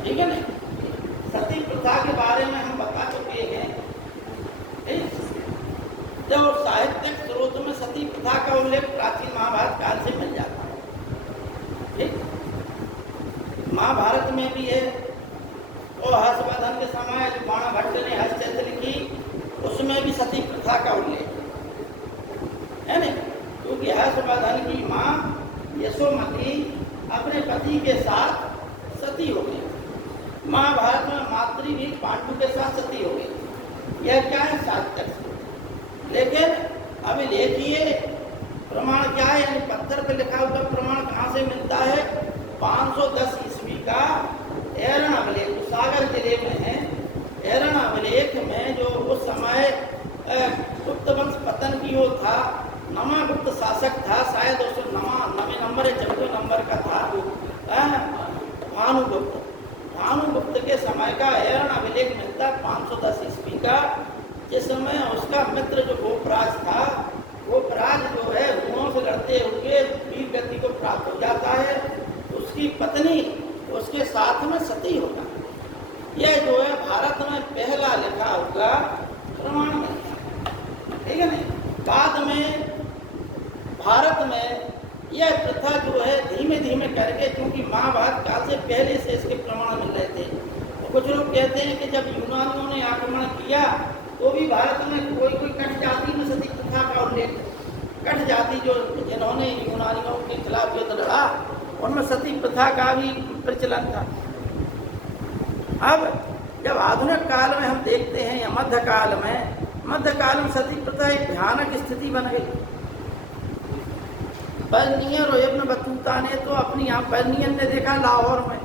ठीक है ना। सती प्रथा के बारे में हम बता चुके हैं। जब साहित्यिक स्रोत में सती प्रथा का उल्लेख प्राचीन महाभारत काल से मिल जाता है, ठीक। महाभारत में भी है, और हर्षवर्धन के समय जो बाणभट्ट ने हर्षचरित्र लिखी, उसमें भी सती प्रथा का उल्लेख है ना। क्योंकि हर्षवर्धन की माँ यशोमती अपने पति के साथ सती हो गई। महाभारत में मातृ भी पांडु के साथ सती हो गई। यह क्या है, साहित्य। लेकिन अभी देखिए प्रमाण क्या है, यानी पत्थर पर लिखा हुआ प्रमाण कहाँ से मिलता है, 510 ईस्वी का एरण अभिलेख, सागर जिले में है। एरण अभिलेख में जो उस समय गुप्त वंश पतन की ओर था, नमागुप्त शासक था, शायद उस नवे नंबर या 14 नंबर का था भानुगुप्त। भानुगुप्त के समय का एरण अभिलेख मिलता है 510 ईस्वी का, जिसमें उसका मित्र जो गोपराज था, गोपराज जो है हुओं से लड़ते हुए वीर गति को प्राप्त हो जाता है, उसकी पत्नी उसके साथ में सती होगा। यह जो है भारत में पहला लिखा हुआ प्रमाण है, ठीक है ना। बाद में भारत में यह प्रथा जो है धीमे धीमे करके, क्योंकि महाभारत काल से पहले से इसके प्रमाण मिल रहे थे, कुछ लोग कहते हैं कि जब यूनानियों ने आक्रमण किया तो भी भारत में कोई कट जाति में सती प्रथा का उल्लेख, कट जाति जो जिन्होंने यूनानियों के खिलाफ युद्ध लड़ा उनमें सती प्रथा का भी प्रचलन था। अब जब आधुनिक काल में हम देखते हैं या मध्यकाल में सती प्रथा एक भयानक स्थिति बन गई। बर्नियर और इब्न बतूता ने तो अपनी यहाँ बर्नियर ने देखा लाहौर में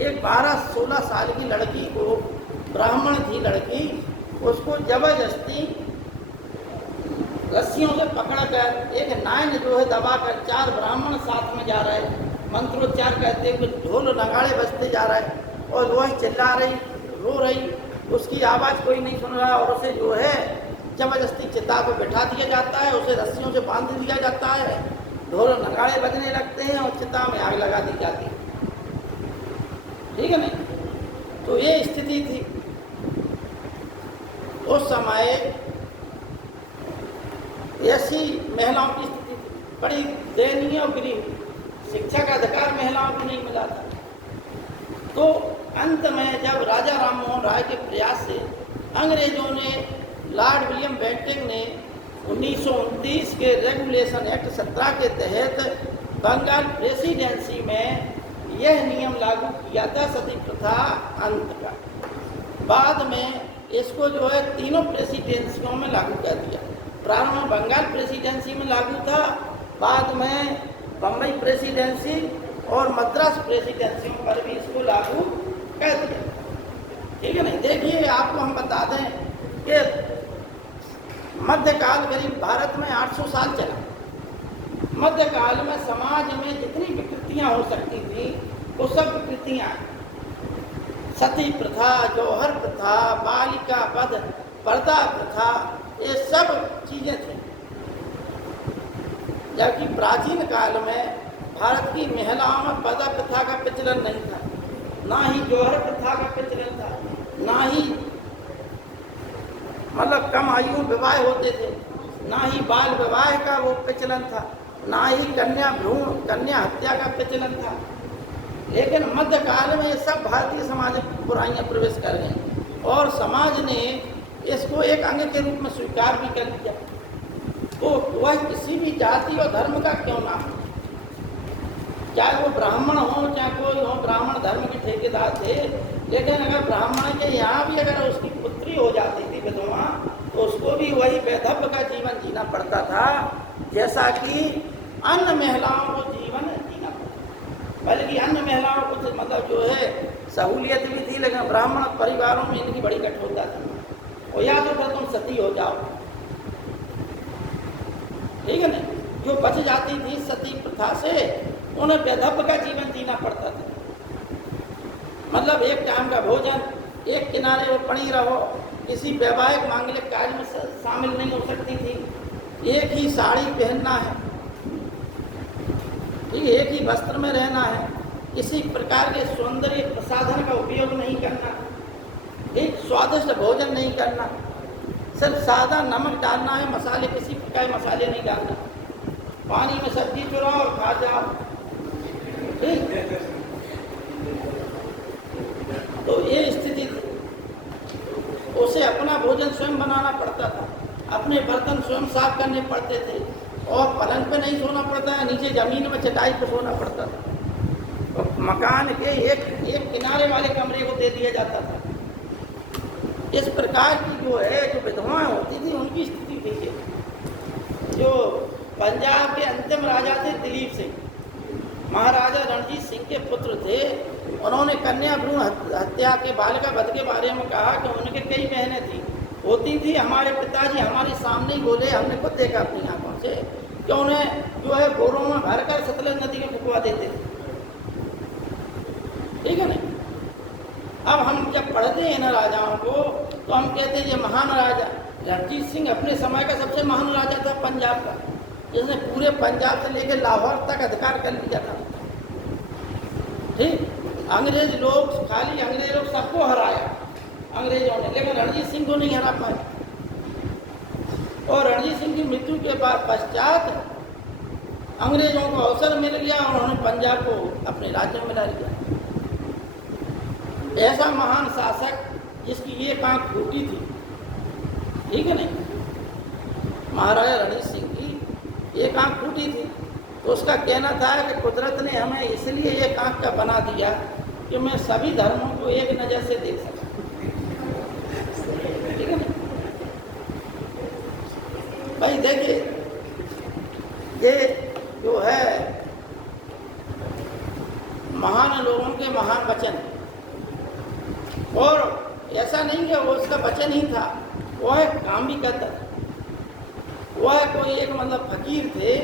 एक 12-16 साल की लड़की को, ब्राह्मण थी लड़की, उसको जबरदस्ती रस्सियों से पकड़कर एक नाइन जो है दबाकर, 4 ब्राह्मण साथ में जा रहे, मंत्रोच्चार कहते हुए ढोल नगाड़े बजते जा रहे और वह चिल्ला रही, रो रही, उसकी आवाज़ कोई नहीं सुन रहा और उसे जो है जबरदस्ती चिता पर बैठा दिया जाता है, उसे रस्सियों से बांध दिया जाता है, ढोल नगाड़े बजने लगते हैं और चिता में आग लगा दी जाती है। ठीक है नहीं? तो ये स्थिति थी उस समय, ऐसी महिलाओं की स्थिति बड़ी दयनीय और गरीब, शिक्षा का अधिकार महिलाओं को नहीं मिला था। तो अंत में जब राजा राम मोहन राय के प्रयास से अंग्रेजों ने, लॉर्ड विलियम बेंटिंग ने 1929 के रेगुलेशन एक्ट 17 के तहत बंगाल प्रेसिडेंसी में यह नियम लागू किया था सती प्रथा अंत का। बाद में इसको जो है तीनों प्रेसिडेंसियों में लागू कर दिया। प्रारंभ में बंगाल प्रेसिडेंसी में लागू था, बाद में बम्बई प्रेसिडेंसी और मद्रास प्रेसिडेंसियों पर भी इसको लागू कर दिया। ठीक है नहीं? देखिए, आपको हम बता दें कि मध्यकाल करीब भारत में 800 साल चला। मध्यकाल में समाज में जितनी विकृतियां हो सकती थी वो सब विकृतियां, सती प्रथा, जौहर प्रथा, बालिका वध, पर्दा प्रथा, ये सब चीजें थी। जबकि प्राचीन काल में भारत की महिलाओं में पर्दा प्रथा का प्रचलन नहीं था, ना ही जौहर प्रथा का प्रचलन था, ना ही मतलब कम आयु में विवाह होते थे, ना ही बाल विवाह का वो प्रचलन था, ना ही कन्या हत्या का प्रचलन था। लेकिन मध्यकाल में ये सब भारतीय समाज में बुराइयां प्रवेश कर गई और समाज ने इसको एक अंग के रूप में स्वीकार भी कर लिया। तो वह किसी भी जाति और धर्म का क्यों ना हो, चाहे वो ब्राह्मण हो चाहे कोई हो, ब्राह्मण धर्म के ठेकेदार थे, लेकिन अगर ब्राह्मण के यहाँ भी अगर उसकी पुत्री हो जाती थी विधवा, तो उसको भी वही वैधव्य का जीवन जीना पड़ता था जैसा कि अन्य महिलाओं को जीवन जीना पड़ता। बल्कि अन्य महिलाओं को मतलब जो है सहूलियत भी थी, लेकिन ब्राह्मण परिवारों में इनकी बड़ी कठोरता थी, और या तो फिर तुम सती हो जाओ। ठीक है ना? जो बच जाती थी सती प्रथा से उन्हें वैधव्य का जीवन जीना पड़ता था। मतलब एक टाइम का भोजन, एक किनारे पर पड़ी रहो, किसी वैवाहिक मांगलिक कार्य में शामिल नहीं हो सकती थी, एक ही साड़ी पहनना है, ठीक है, एक ही वस्त्र में रहना है, किसी प्रकार के सौंदर्य प्रसाधन का उपयोग नहीं करना, एक स्वादिष्ट भोजन नहीं करना, सिर्फ सादा नमक डालना है, मसाले किसी प्रकार के मसाले नहीं डालना, पानी में सब्जी चुराओ और खा जाओ। ठीक, तो ये स्थिति थी। उसे अपना भोजन स्वयं बनाना पड़ता था, अपने बर्तन स्वयं साफ करने पड़ते थे, और पलंग पे नहीं सोना पड़ता है, नीचे जमीन में चटाई पे सोना पड़ता था। तो मकान के एक किनारे वाले कमरे को दे दिया जाता था। इस प्रकार की जो है जो विधवाएं होती थी उनकी स्थिति थी। जो पंजाब के अंतिम राजा थे दिलीप सिंह, महाराजा रणजीत सिंह के पुत्र थे, उन्होंने कन्या भ्रूण हत्या के बालिका वध के बारे में कहा कि उनके कई बहनें थी, होती थी। हमारे पिताजी हमारे सामने ही बोले, हमने खुद देखा अपनी आंखों से कि उन्हें जो है बोरों में भरकर सतलज नदी में फुकवा देते थे। ठीक है ना? अब हम जब पढ़ते हैं ना राजाओं को तो हम कहते हैं ये महान राजा रणजीत सिंह अपने समय का सबसे महान राजा था पंजाब का, जिसने पूरे पंजाब से लेकर लाहौर तक अधिकार कर लिया था। ठीक, अंग्रेज लोग, खाली अंग्रेज लोग सबको हराया अंग्रेजों ने, लेकिन रणजीत सिंह को नहीं हरा पाए। और रणजीत सिंह की मृत्यु के बाद पश्चात अंग्रेजों को अवसर मिल गया और उन्होंने पंजाब को अपने राज्य में मिला लिया। ऐसा महान शासक जिसकी एक आंख फूटी थी, ठीक है नहीं, महाराजा रणजीत सिंह की एक आंख फूटी थी, तो उसका कहना था कि कुदरत ने हमें इसलिए एक आंख का बना दिया कि मैं सभी धर्मों को एक नज़र से देख सकूं, ठीक है ना। भाई देखिए, ये जो है महान लोगों के महान वचन, और ऐसा नहीं कि वो उसका वचन ही था, वो है काम भी करता था। वो है कोई एक मतलब फकीर थे,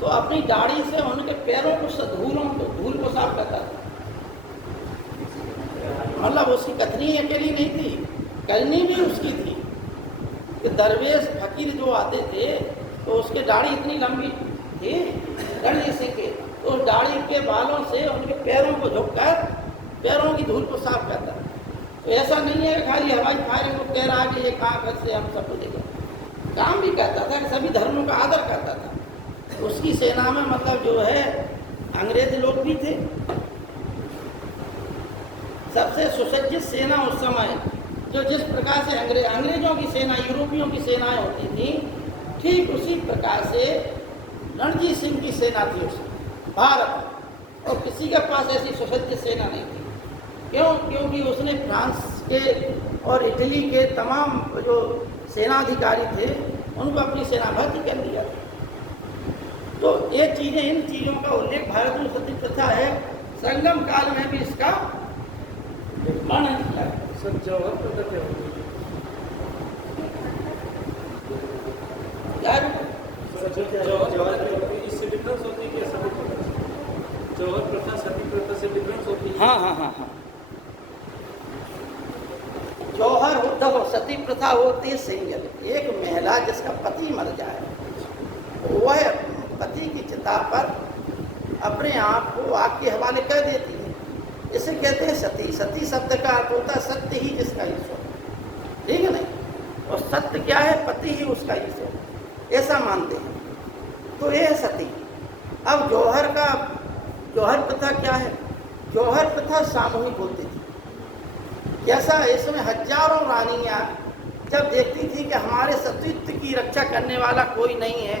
तो अपनी दाढ़ी से उनके पैरों को धूल को साफ करता था। मतलब उसकी कथनी अकेली नहीं थी, करनी भी उसकी थी कि दरवेश फकीर जो आते थे तो उसके दाढ़ी इतनी लंबी थी रणजीत सिंह के, तो उस दाढ़ी के बालों से उनके पैरों को झुककर पैरों की धूल को साफ करता। तो ऐसा नहीं है कि खाली हवाई फायरिंग को कह रहा है कि ये काम से हम सबको देखें, काम भी करता था, सभी धर्मों का आदर करता था। तो उसकी सेना में मतलब जो है अंग्रेज लोग भी थे, सबसे सुसज्जित सेना उस समय, जो जिस प्रकार से अंग्रेजों की सेना, यूरोपियों की सेनाएं होती थी, ठीक उसी प्रकार से रणजीत सिंह की सेना थी उस भारत, और किसी के पास ऐसी सुसज्जित सेना नहीं थी। क्यों? क्योंकि उसने फ्रांस के और इटली के तमाम जो सेनाधिकारी थे उनको अपनी सेना भर्ती कर दिया था। तो ये चीज़ें, इन चीज़ों का उल्लेख भारत में सती प्रथा है, संगम काल में भी इसका वर्णन किया है। सर जौहर प्रथा क्या होती है? इससे डिफरेंस होती है क्या सती प्रथा? जौहर प्रथा सती प्रथा से डिफरेंस होती है? हाँ। जौहर होता हो, सती प्रथा होती है सिंगल, एक महिला जिसका पति मर जाए, वह पति की चिता पर अपने आप को आग के हवाले कर देती है, इसे कहते हैं सती। सती शब्द का अर्थ होता है सत्य ही जिसका ईश्वर, ठीक है नहीं, और सत्य क्या है? पति ही उसका ईश्वर, ऐसा मानते हैं। तो ये है सती। अब जौहर प्रथा क्या है? जौहर प्रथा सामूहिक होती थी। कैसा? इसमें हजारों रानियां जब देखती थी कि हमारे सतीत्व की रक्षा करने वाला कोई नहीं है,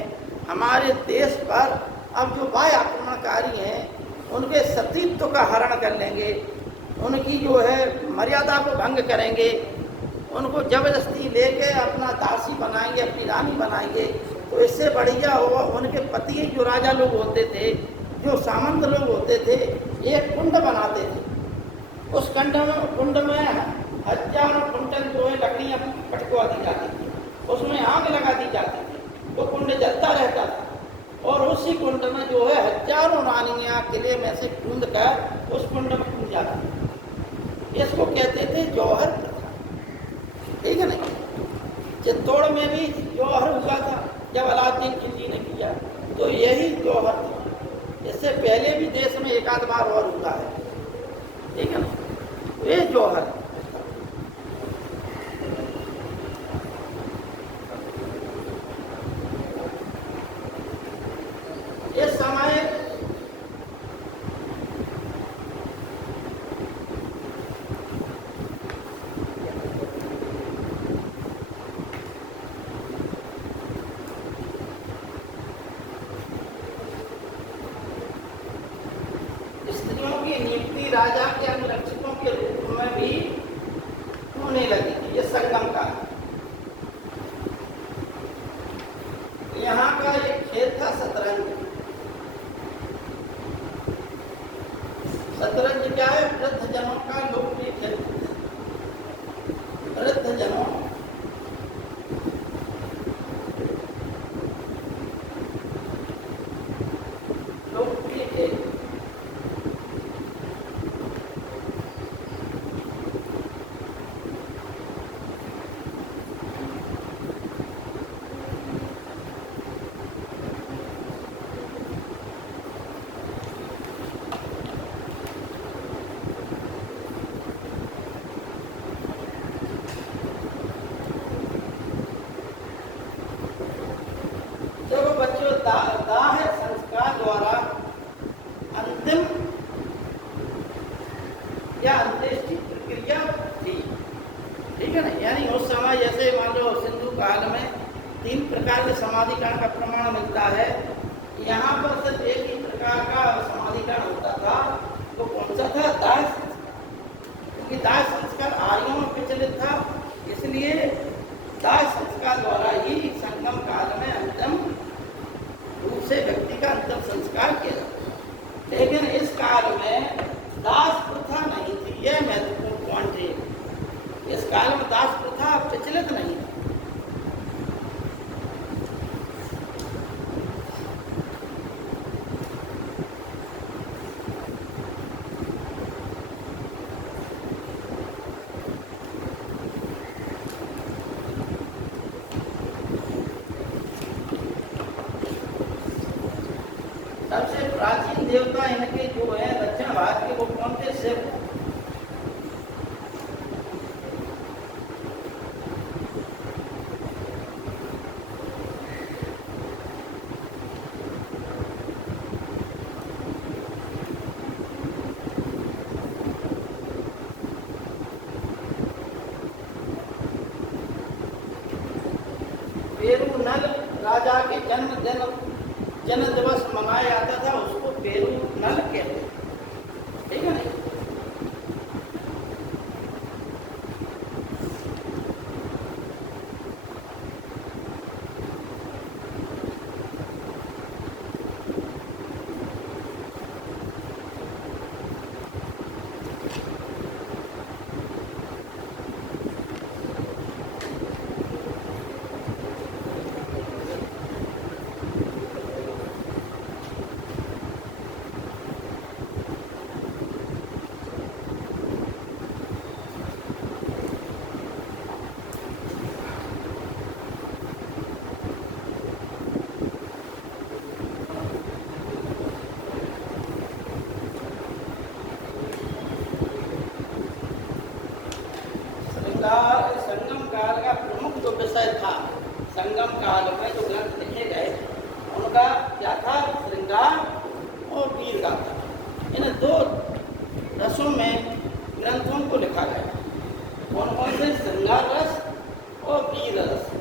हमारे देश पर अब जो बाह्य आक्रमणकारी हैं उनके सतीत्व का हरण कर लेंगे, उनकी जो है मर्यादा को भंग करेंगे, उनको जबरदस्ती लेके अपना दासी बनाएंगे, अपनी रानी बनाएंगे, तो इससे बढ़िया होगा उनके पति जो राजा लोग होते थे, जो सामंत लोग होते थे, एक कुंड बनाते थे। उस कुंड में हजारों कुंटल जो है लकड़ियाँ पटकवा दी जाती थी, उसमें आग लगा दी जाती थी, वो कुंड जलता रहता था, और उसी कुंड में जो है हजारों रानियाँ किले में से कूद कर उस कुंड में कूद जाती थी। इसको कहते थे जौहर प्रथा, ठीक है नहीं। चित्तौड़ में भी जौहर हुआ था जब अलाउद्दीन खिलजी ने किया, तो यही जौहर था। इससे पहले भी देश में एक आध बार और हुआ है, ठीक है ना। ये जौहर इस समय स्त्रियों की नियुक्ति राजा के अंगरक्षकों के रूप में भी होने लगी थी। ये संगम का यहाँ का एक खेल था शतरंज। शतरंज क्या है? वृद्ध जनों का लोकप्रिय खेल। वृद्ध जनों लोकप्रिय खेल। में 3 प्रकार के समाधिकरण का प्रमाण मिलता है। यहाँ पर सिर्फ एक ही प्रकार का समाधिकरण होता था, वो कौन सा था? दाह। क्योंकि दाह संस्कार आर्यों में प्रचलित था, इसलिए दाह संस्कार द्वारा ही संगम काल में अंतिम रूप से व्यक्ति का अंतिम संस्कार किया जाता। लेकिन इस काल में दास प्रथा नहीं थी, यह महत्वपूर्ण पॉइंट है। इस काल में दास प्रथा प्रचलित नहीं थी। सबसे प्राचीन देवता इनके जो है दक्षिण भारत के, वो कौन थे? शिव। पेरुनल राजा के जन्म दिवस मनाया जाता था, उसको पेरुनल कहते हैं, ठीक है ना। संगम काल का प्रमुख जो विषय था, संगम काल में जो ग्रंथ लिखे गए उनका क्या था? श्रृंगार और वीर गाथा। इन 2 रसों में ग्रंथों को लिखा गया। कौन कौन से? श्रृंगार रस और वीर रस।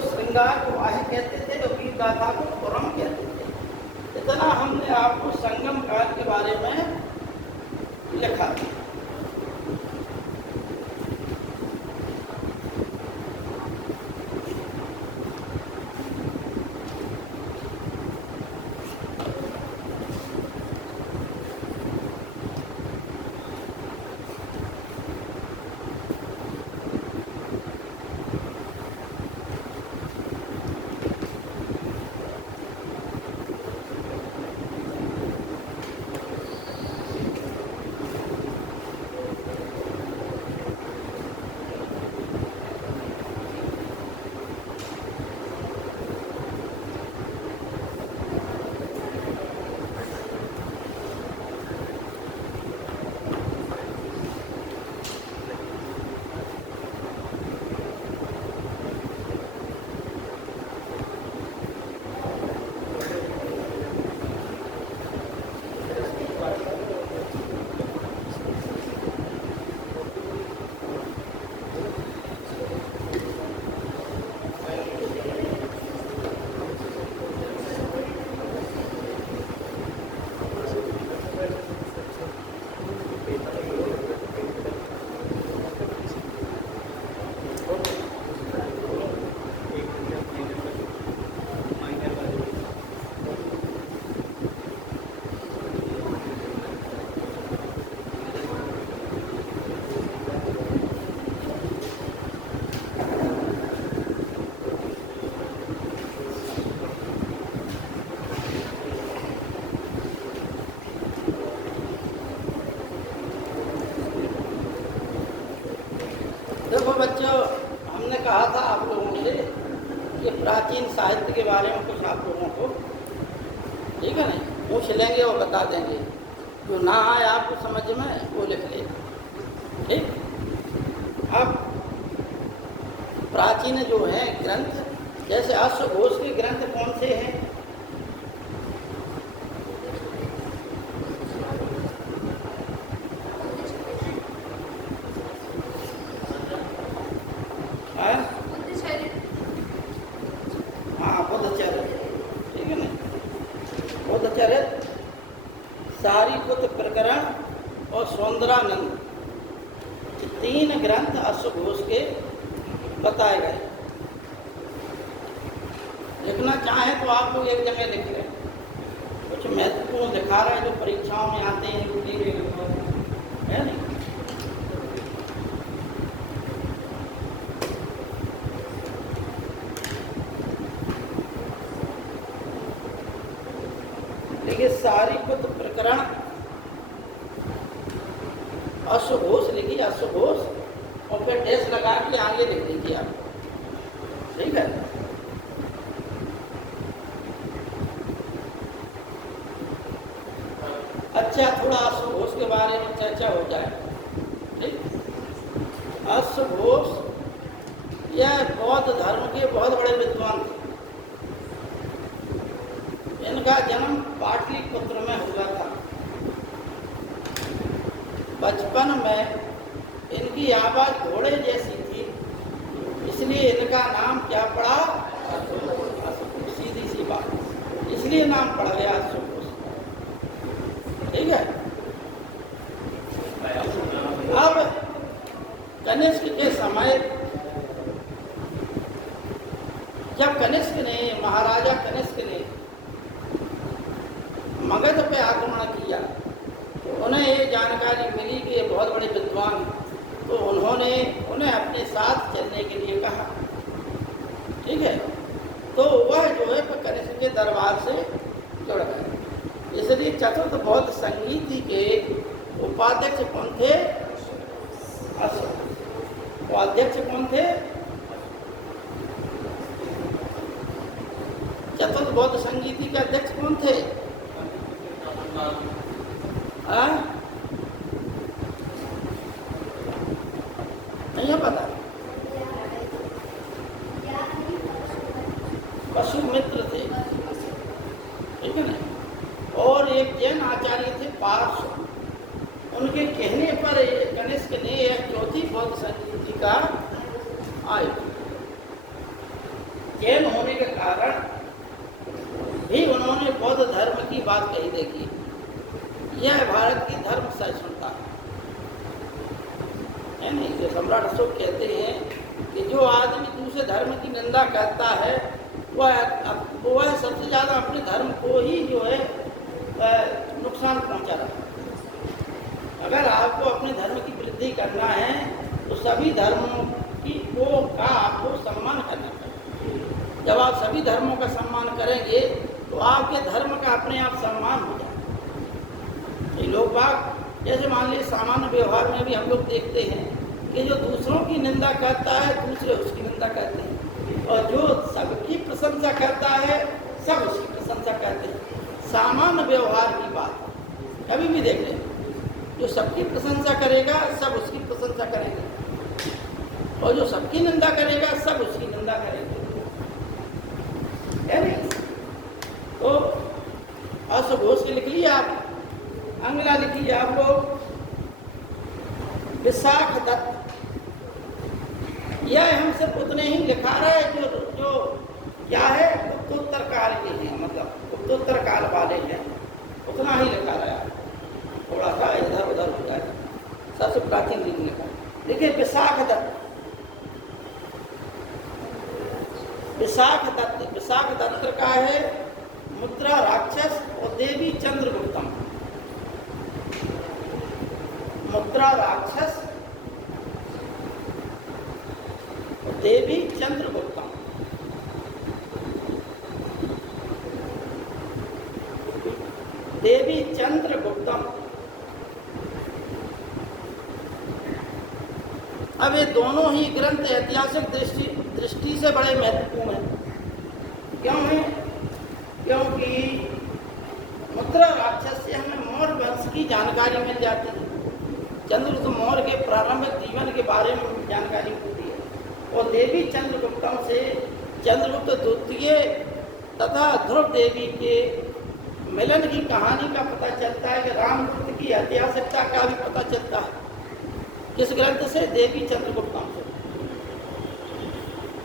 श्रृंगार को वाह कहते थे, तो वीर गाथा को पुरम कहते थे। इतना हमने आपको संगम काल के बारे में लिखा। देखो बच्चों, हमने कहा था आप लोगों से कि प्राचीन साहित्य के बारे में कुछ आप लोगों को, ठीक है। ठीक है नहीं, पूछ लेंगे और बता देंगे, जो ना आए आपको समझ में वो लिख ले। ठीक, अब प्राचीन जो है ग्रंथ, जैसे अश्वघोष के ग्रंथ कौन से हैं? हाँ, बुद्धचरित, ठीक है ना, बुद्धचरित, सारीपुत्र प्रकरण और सौंदरानंद, 3 ग्रंथ अश्वघोष के बताए गए। लिखना चाहे तो आप लोग एक जगह लिख लें, कुछ महत्वपूर्ण दिखा रहा है जो परीक्षाओं में आते हैं, है नहीं। देखिए, सारीपुत्र प्रकरण अश्वघोष लिखिए, अश्वघोष, और फिर डैश लगा के आगे लिख दीजिए आप, ठीक है। अच्छा, थोड़ा अश्वघोष के बारे में चर्चा हो जाए। ठीक, अश्वघोष यह बौद्ध धर्म के बहुत बड़े विद्वान थे। इनका जन्म पाटलिपुत्र में हुआ था। बचपन में इनकी आवाज घोड़े जैसी थी, इसलिए इनका नाम क्या पड़ा? सीधी सी बात, इसलिए नाम पड़ गया अश्वघोष, ठीक है। अब कनिष्क के समय, जब कनिष्क ने, महाराजा कनिष्क ने मगध पे आक्रमण किया, तो उन्हें ये जानकारी मिली कि ये बहुत बड़े विद्वान, तो उन्होंने उन्हें अपने साथ चलने के लिए कहा, ठीक है। तो वह जो है कनिष्क के दरबार से जुड़ गए। इसलिए चतुर्थ बौद्ध संगीति के उपाध्यक्ष कौन थे? अशोक। उपाध्यक्ष कौन थे? चतुर्थ बौद्ध संगीति के अध्यक्ष कौन थे? नहीं पता। वसुमित्र थे, ठीक है ना। और एक जैन आचार्य थे पार्श्व, उनके कहने पर कनिष्क ने यह चौथी बौद्ध संगीति का आयोजन। जैन होने के कारण भी उन्होंने बौद्ध धर्म की बात कही। देखिए, यह भारत की धर्म सहिष्णुता है नहीं। जो सम्राट अशोक कहते हैं कि जो आदमी दूसरे धर्म की निंदा करता है वह सबसे ज़्यादा अपने धर्म को ही जो है नुकसान पहुंचा रहा है। अगर आपको अपने धर्म की वृद्धि करना है तो सभी धर्मों का आपको सम्मान करना चाहिए। जब आप सभी धर्मों का सम्मान करेंगे तो आपके धर्म का अपने आप सम्मान हो जाए। लोग बाग जैसे मान लीजिए सामान्य व्यवहार में भी हम लोग देखते हैं कि जो दूसरों की निंदा करता है दूसरे उसकी निंदा करते हैं, और जो सबकी प्रशंसा करता है सब उसकी प्रशंसा करते हैं। सामान्य व्यवहार की बात कभी भी देख लें, जो सबकी प्रशंसा करेगा सब उसकी प्रशंसा करेंगे, और जो सबकी निंदा करेगा सब उसकी निंदा करेंगे, है नहीं। तो अश्वघोष की लिख लिया आप, अंगला लिखिए आप लोग। विशाख दत्त, यह हम सिर्फ उतने ही लिखा रहे जो क्या है गुप्तोत्तर काल के हैं, मतलब गुप्तोत्तर काल वाले हैं, उतना ही लिखा रहा है। थोड़ा सा इधर उधर हो जाए, सबसे प्राचीन लिख लिखा। देखिए विशाख दत्त, विशाख दत्त का है मुद्रा राक्षस और देवी चंद्रगुप्तम। मुद्रा राक्षस और देवी चंद्रगुप्तम। देवी चंद्रगुप्तम। अब ये दोनों ही ग्रंथ ऐतिहासिक दृष्टि से बड़े महत्वपूर्ण हैं। क्यों है? क्योंकि मुद्रा राक्षस से हमें मौर्य वंश की जानकारी मिल जाती है। चंद्रगुप्त मौर्य के प्रारंभिक जीवन के बारे में जानकारी मिलती है और देवी चंद्रगुप्तम से चंद्रगुप्त द्वितीय तथा ध्रुव देवी के मिलन की कहानी का पता चलता है कि रामगुप्त की ऐतिहासिकता का भी पता चलता है। किस ग्रंथ से? देवी चंद्रगुप्तम से।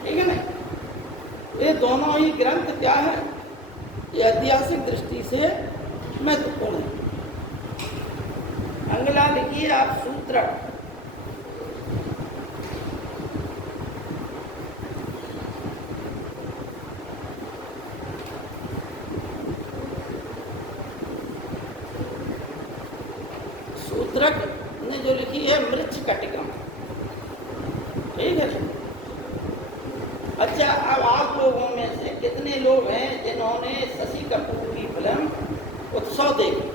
ठीक है ना? ये दोनों ही ग्रंथ क्या है? ये ऐतिहासिक दृष्टि से महत्वपूर्ण है। अगला लिखिए आप सूत्र। सूत्रक ने जो लिखी है मृच्छकटिकम। ठीक है। अच्छा, अब आप लोगों में से कितने लोग हैं जिन्होंने शशि कपूर की फिल्म उत्सव देखी?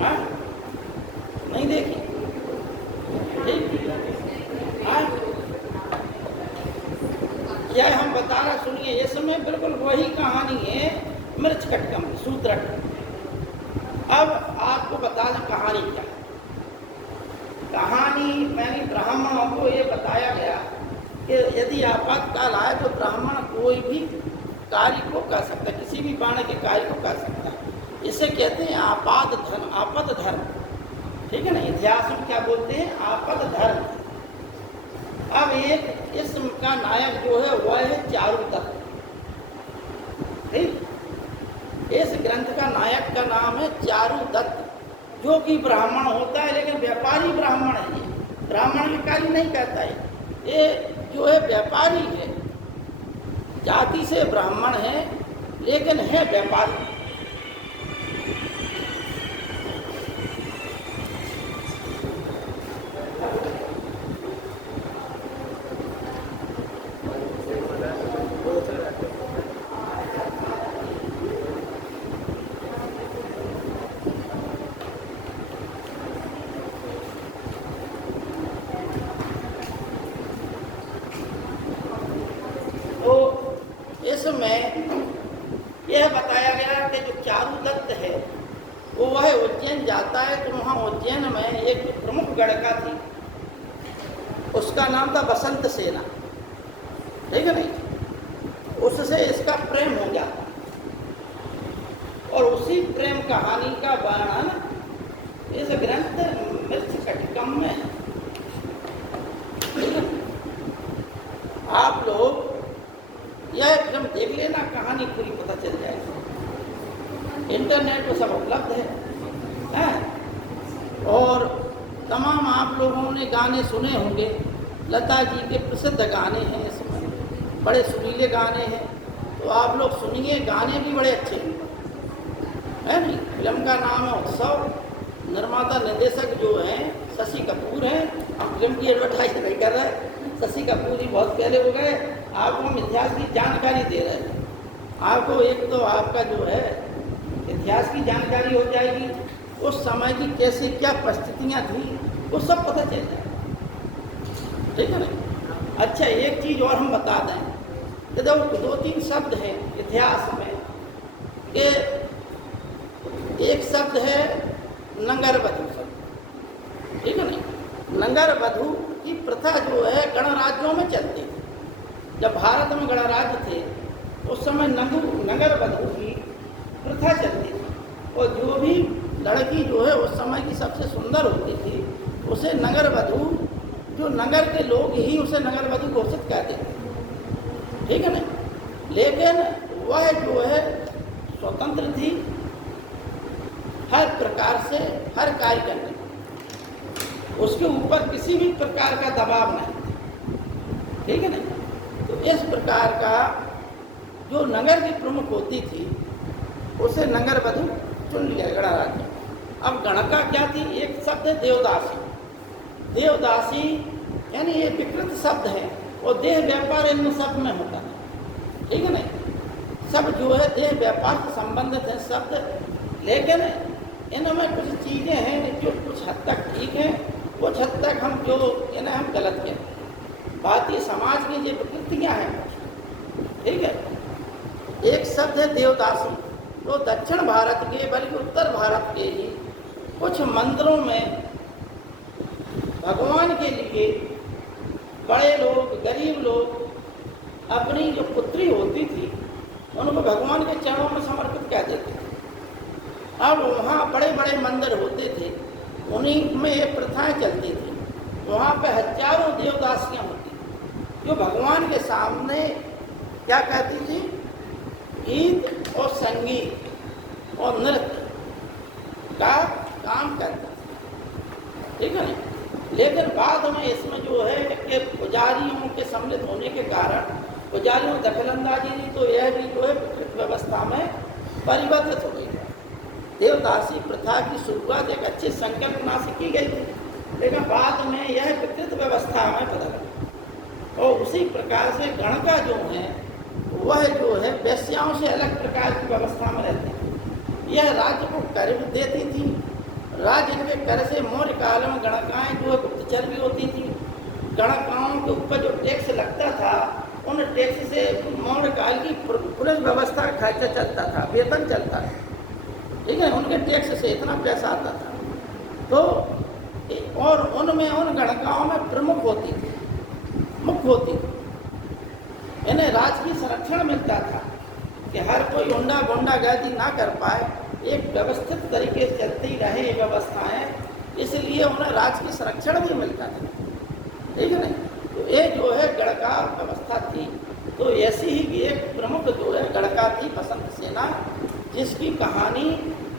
हाँ? नहीं देखी? ठीक। हाँ? यह हम बता रहे, सुनिए। इसमें बिल्कुल वही कहानी है मृच्छकटिकम सूत्रक। अब आपको बता दें कहानी क्या है। कहानी मैंने ब्राह्मणों को ये बताया गया कि यदि आपातकाल आए तो ब्राह्मण कोई भी कार्य को कर सकता है, किसी भी बाण के कार्य को कर सकता है। इसे कहते हैं आपात धर्म, आपद धर्म। ठीक है ना? इतिहास में क्या बोलते हैं? आपद धर्म। अब एक इसका नायक जो है वह है चारुदत्त। ठीक। इस ग्रंथ का नायक का नाम है चारुदत्त, जो कि ब्राह्मण होता है लेकिन व्यापारी ब्राह्मण है। ये ब्राह्मण के कार्य नहीं करता है, ये जो है व्यापारी है। जाति से ब्राह्मण है लेकिन है व्यापारी। यह बताया गया कि जो चारुदत्त है वो वह उज्जैन जाता है तो वहाँ उज्जैन में एक प्रमुख गणका थी, उसका नाम था बसंत सेना। ठीक है नहीं? उससे इसका प्रेम हो गया और उसी प्रेम कहानी का वर्णन इस ग्रंथ मृच्छकटिकम में है। आप लोग यह फिल्म देख लेना, कहानी पूरी पता चल जाएगी। इंटरनेट पर सब उपलब्ध है। और तमाम आप लोगों ने गाने सुने होंगे। लता जी के प्रसिद्ध गाने हैं, इसमें बड़े सुरीले गाने हैं, तो आप लोग सुनिए। गाने भी बड़े अच्छे हैं नहीं? फिल्म का नाम है उत्सव। निर्माता निर्देशक जो हैं शशि कपूर हैं। हम फिल्म की एडवर्टाइज नहीं कर रहे, शशि कपूर जी बहुत पहले हो गए। आपको हम इतिहास की जानकारी दे रहे हैं। आपको एक तो आपका जो है इतिहास की जानकारी हो जाएगी, उस समय की कैसे क्या परिस्थितियाँ थी वो सब पता चल जाएगा। ठीक है ना? अच्छा, एक चीज़ और हम बता दें कि जब 2-3 शब्द हैं इतिहास में कि एक शब्द है नंगर वधु शब्द। ठीक है नहीं? नंगर वधु की प्रथा जो है गणराज्यों में चलती थी। जब भारत में गणराज्य थे उस समय नगर वधु की प्रथा चलती थी और जो भी लड़की जो है उस समय की सबसे सुंदर होती थी उसे नगर वधु, जो नगर के लोग ही उसे नगर वधु घोषित करते थे। ठीक है ना? लेकिन वह जो है स्वतंत्र थी हर प्रकार से, हर कार्य करने, उसके ऊपर किसी भी प्रकार का दबाव नहीं। ठीक है ना? तो इस प्रकार का जो नगर की प्रमुख होती थी उसे नगर वधु चुन लिया गणराज्य। अब गणका क्या थी? एक शब्द है देवदासी। देवदासी यानी ये विकृत शब्द है और देह व्यापार इन सब में होता है। ठीक है ना? सब जो है देह व्यापार से संबंधित है शब्द, लेकिन इनमें कुछ चीज़ें हैं जो कुछ हद तक ठीक हैं, कुछ हद तक इन्हें हम गलत कहते हैं। भारतीय समाज की जो विकृतियाँ हैं, ठीक है, एक शब्द है देवदासी। तो दक्षिण भारत के बल्कि उत्तर भारत के ही कुछ मंदिरों में भगवान के लिए बड़े लोग, गरीब लोग अपनी जो पुत्री होती थी उनको भगवान के चरणों में समर्पित कर देते थे। अब वहाँ बड़े बड़े मंदिर होते थे, उन्हीं में ये प्रथाएं चलती थी। वहाँ पे हजारों देवदासियाँ होती थी जो भगवान के सामने क्या कहती थी, गीत और संगीत और नृत्य का काम करती थी, ठीक है ना। लेकिन बाद में इसमें जो है कि पुजारियों के सम्मिलित होने के कारण पुजारियों दखलंदाजी ने तो यह भी जो है विकृत व्यवस्था में परिवर्तित हो गई। देवदासी प्रथा की शुरुआत एक अच्छे संकल्पना से की गई थी, लेकिन बाद में यह विकृत व्यवस्था में बदल गई। और उसी प्रकार से गणका जो है वह जो है वेश्याओं से अलग प्रकार की व्यवस्था में रहती थी। यह राज्य को कर भी देती थी। राज्य के कर से मौर्य काल में गणकाएँ जो है गुप्तचर भी होती थी। गणकाओं के ऊपर जो टैक्स लगता था उन टैक्स से मौर्य काल की पुलिस व्यवस्था का खर्चा चलता था, वेतन चलता था, ठीक है। उनके टैक्स से इतना पैसा आता था। तो और उनमें उन गणकाओं में प्रमुख होती थी, मुख्य होती थी। इन्हें राज की संरक्षण मिलता था कि हर कोई हुंडा गुंडा गर्दी ना कर पाए, एक व्यवस्थित तरीके से चलती रहे ये व्यवस्थाएँ, इसलिए उन्हें राज की संरक्षण भी मिलता था, ठीक है ना। तो ये जो है गणका व्यवस्था थी। तो ऐसी ही एक प्रमुख जो है गणका थी बसंत सेना, जिसकी कहानी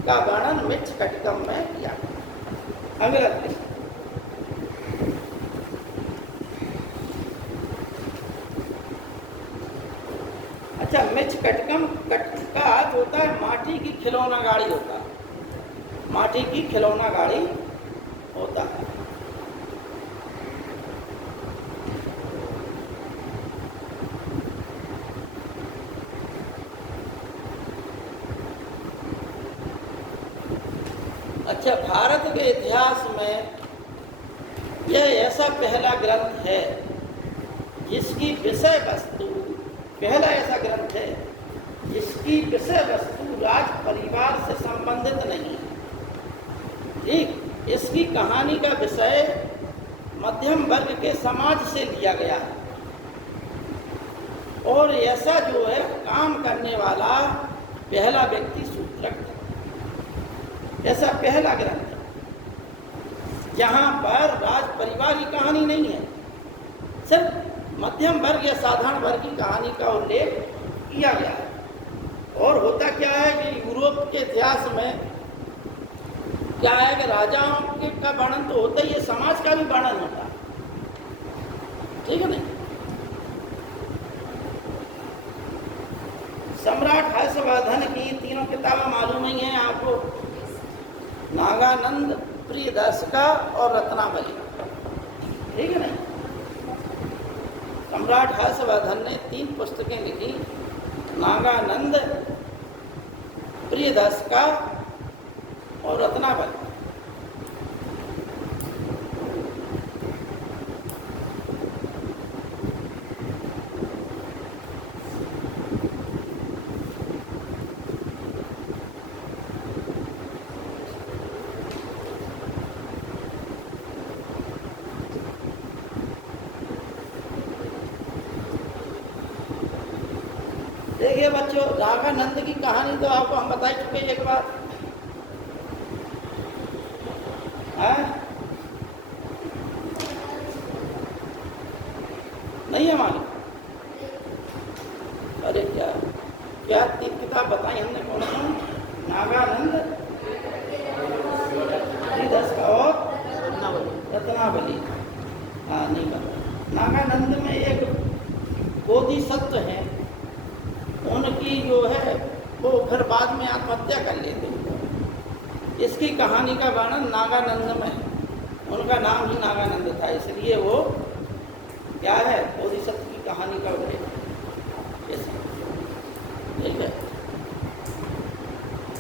का वर्णन मृच्छकटिकम में किया गया। अगला अच्छा, मृच्छकटिकम का अर्थ होता है माटी की खिलौना गाड़ी होता है, माटी की खिलौना गाड़ी होता है। अच्छा, भारत के इतिहास में यह ऐसा पहला ग्रंथ है जिसकी विषय वस्तु, पहला ऐसा ग्रंथ है जिसकी विषय वस्तु राज परिवार से संबंधित नहीं है, ठीक। इसकी कहानी का विषय मध्यम वर्ग के समाज से लिया गया है और ऐसा जो है काम करने वाला पहला व्यक्ति सूत्रक है। ऐसा पहला ग्रंथ जहाँ पर राज परिवार की कहानी नहीं है, सिर्फ मध्यम वर्ग या साधारण वर्ग की कहानी का उल्लेख किया गया है। और होता क्या है कि यूरोप के इतिहास में क्या है कि राजाओं का वर्णन तो होता ही है, समाज का भी वर्णन होता है, ठीक है ना। सम्राट हर्षवर्धन की तीनों किताबें मालूम ही हैं आपको, नागानंद, प्रियदर्शिका और रत्नावली, ठीक है ना। सम्राट हर्षवर्धन ने 3 पुस्तकें लिखी, नागानंद, प्रियदर्शिका और रत्नावली। देखिए बच्चों, नागानंद की कहानी तो आपको हम बता चुके एक बार, नहीं है मालूम? अरे क्या 3 किताब बताई हमने, कौन कौन? नागानंद, प्रियदर्शिका और रत्नावली। हाँ, नहीं पता। नागानंद में एक बोधिसत्व है, उनकी जो है वो फिर बाद में आत्महत्या कर लेते हैं। इसकी कहानी का वर्णन नागानंद में है, उनका नाम ही नागानंद था, इसलिए वो क्या है बोधिसत्व की कहानी का उल्लेख, ठीक है।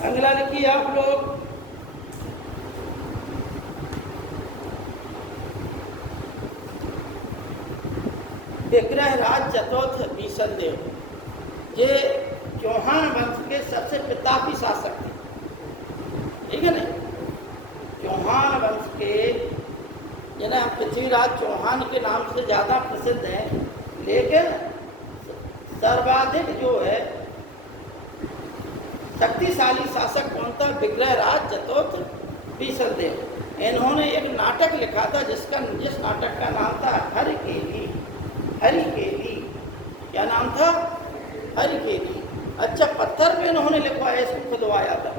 अगला लिखिए आप लोग, विग्रहराज चतुर्थ बीसलदेव। ये चौहान वंश के सबसे प्रतापी शासक थे, ठीक है ना। चौहान वंश के यानी पृथ्वीराज चौहान के नाम से ज़्यादा प्रसिद्ध हैं, लेकिन सर्वाधिक जो है शक्तिशाली शासक कौन था? विग्रहराज चतुर्थ बीसलदेव। इन्होंने एक नाटक लिखा था जिस नाटक का नाम था हरिकेली। हरिकेली क्या नाम था? हरिकेली। अच्छा, पत्थर पे इन्होंने लिखवाया, इसको खुदवाया था।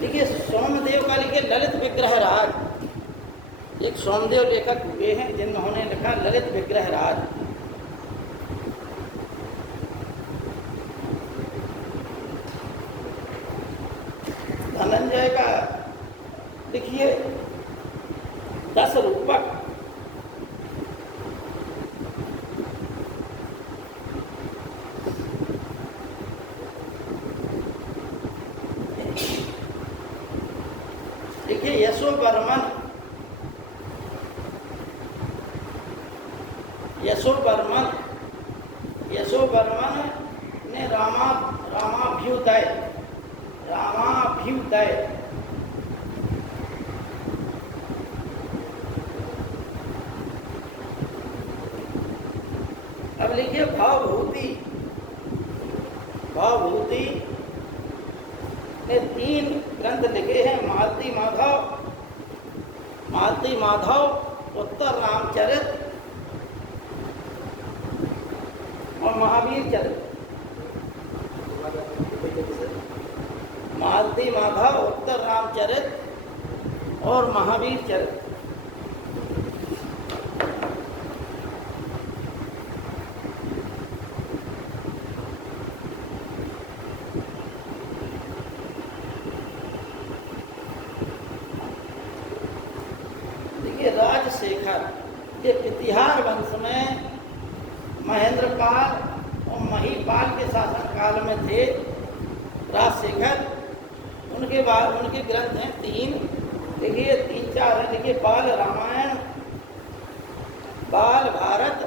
देखिए, सोमदेव का लिखे ललित विग्रहराज, एक सोमदेव लेखक हुए हैं जिन्होंने लिखा ललित विग्रहराज। धनंजय का देखिए 10 रूपक। देखिए यशोवर्मन ने रामाभ्युदय अब लिखिए भावभूति ने 3 ग्रंथ लिखे हैं, मालती माधव, उत्तर रामचरित और महावीर चरित। मालती माधव, उत्तर रामचरित और महावीर चरित। देखिए राजशेखर, ये प्रतिहार वंश में महेंद्रपाल और महीपाल के शासनकाल में थे राजशेखर। उनके बाद उनके ग्रंथ हैं 3, देखिए 3-4 हैं। देखिए बाल रामायण, बाल भारत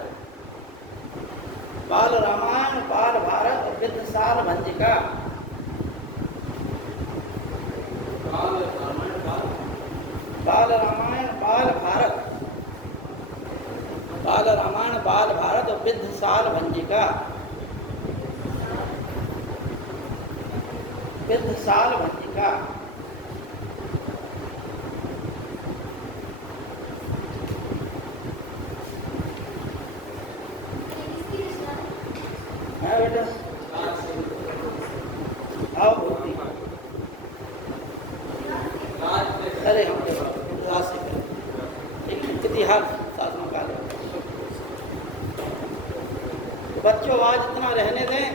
और विद्वसार भंजिका। बाल रामायण, बाल भारत और विद्वसार भंजिका। है बेटा, आओ भूति। अरे हम राजशेखर, एक इतिहास शासन काल। बच्चों आज इतना रहने दें।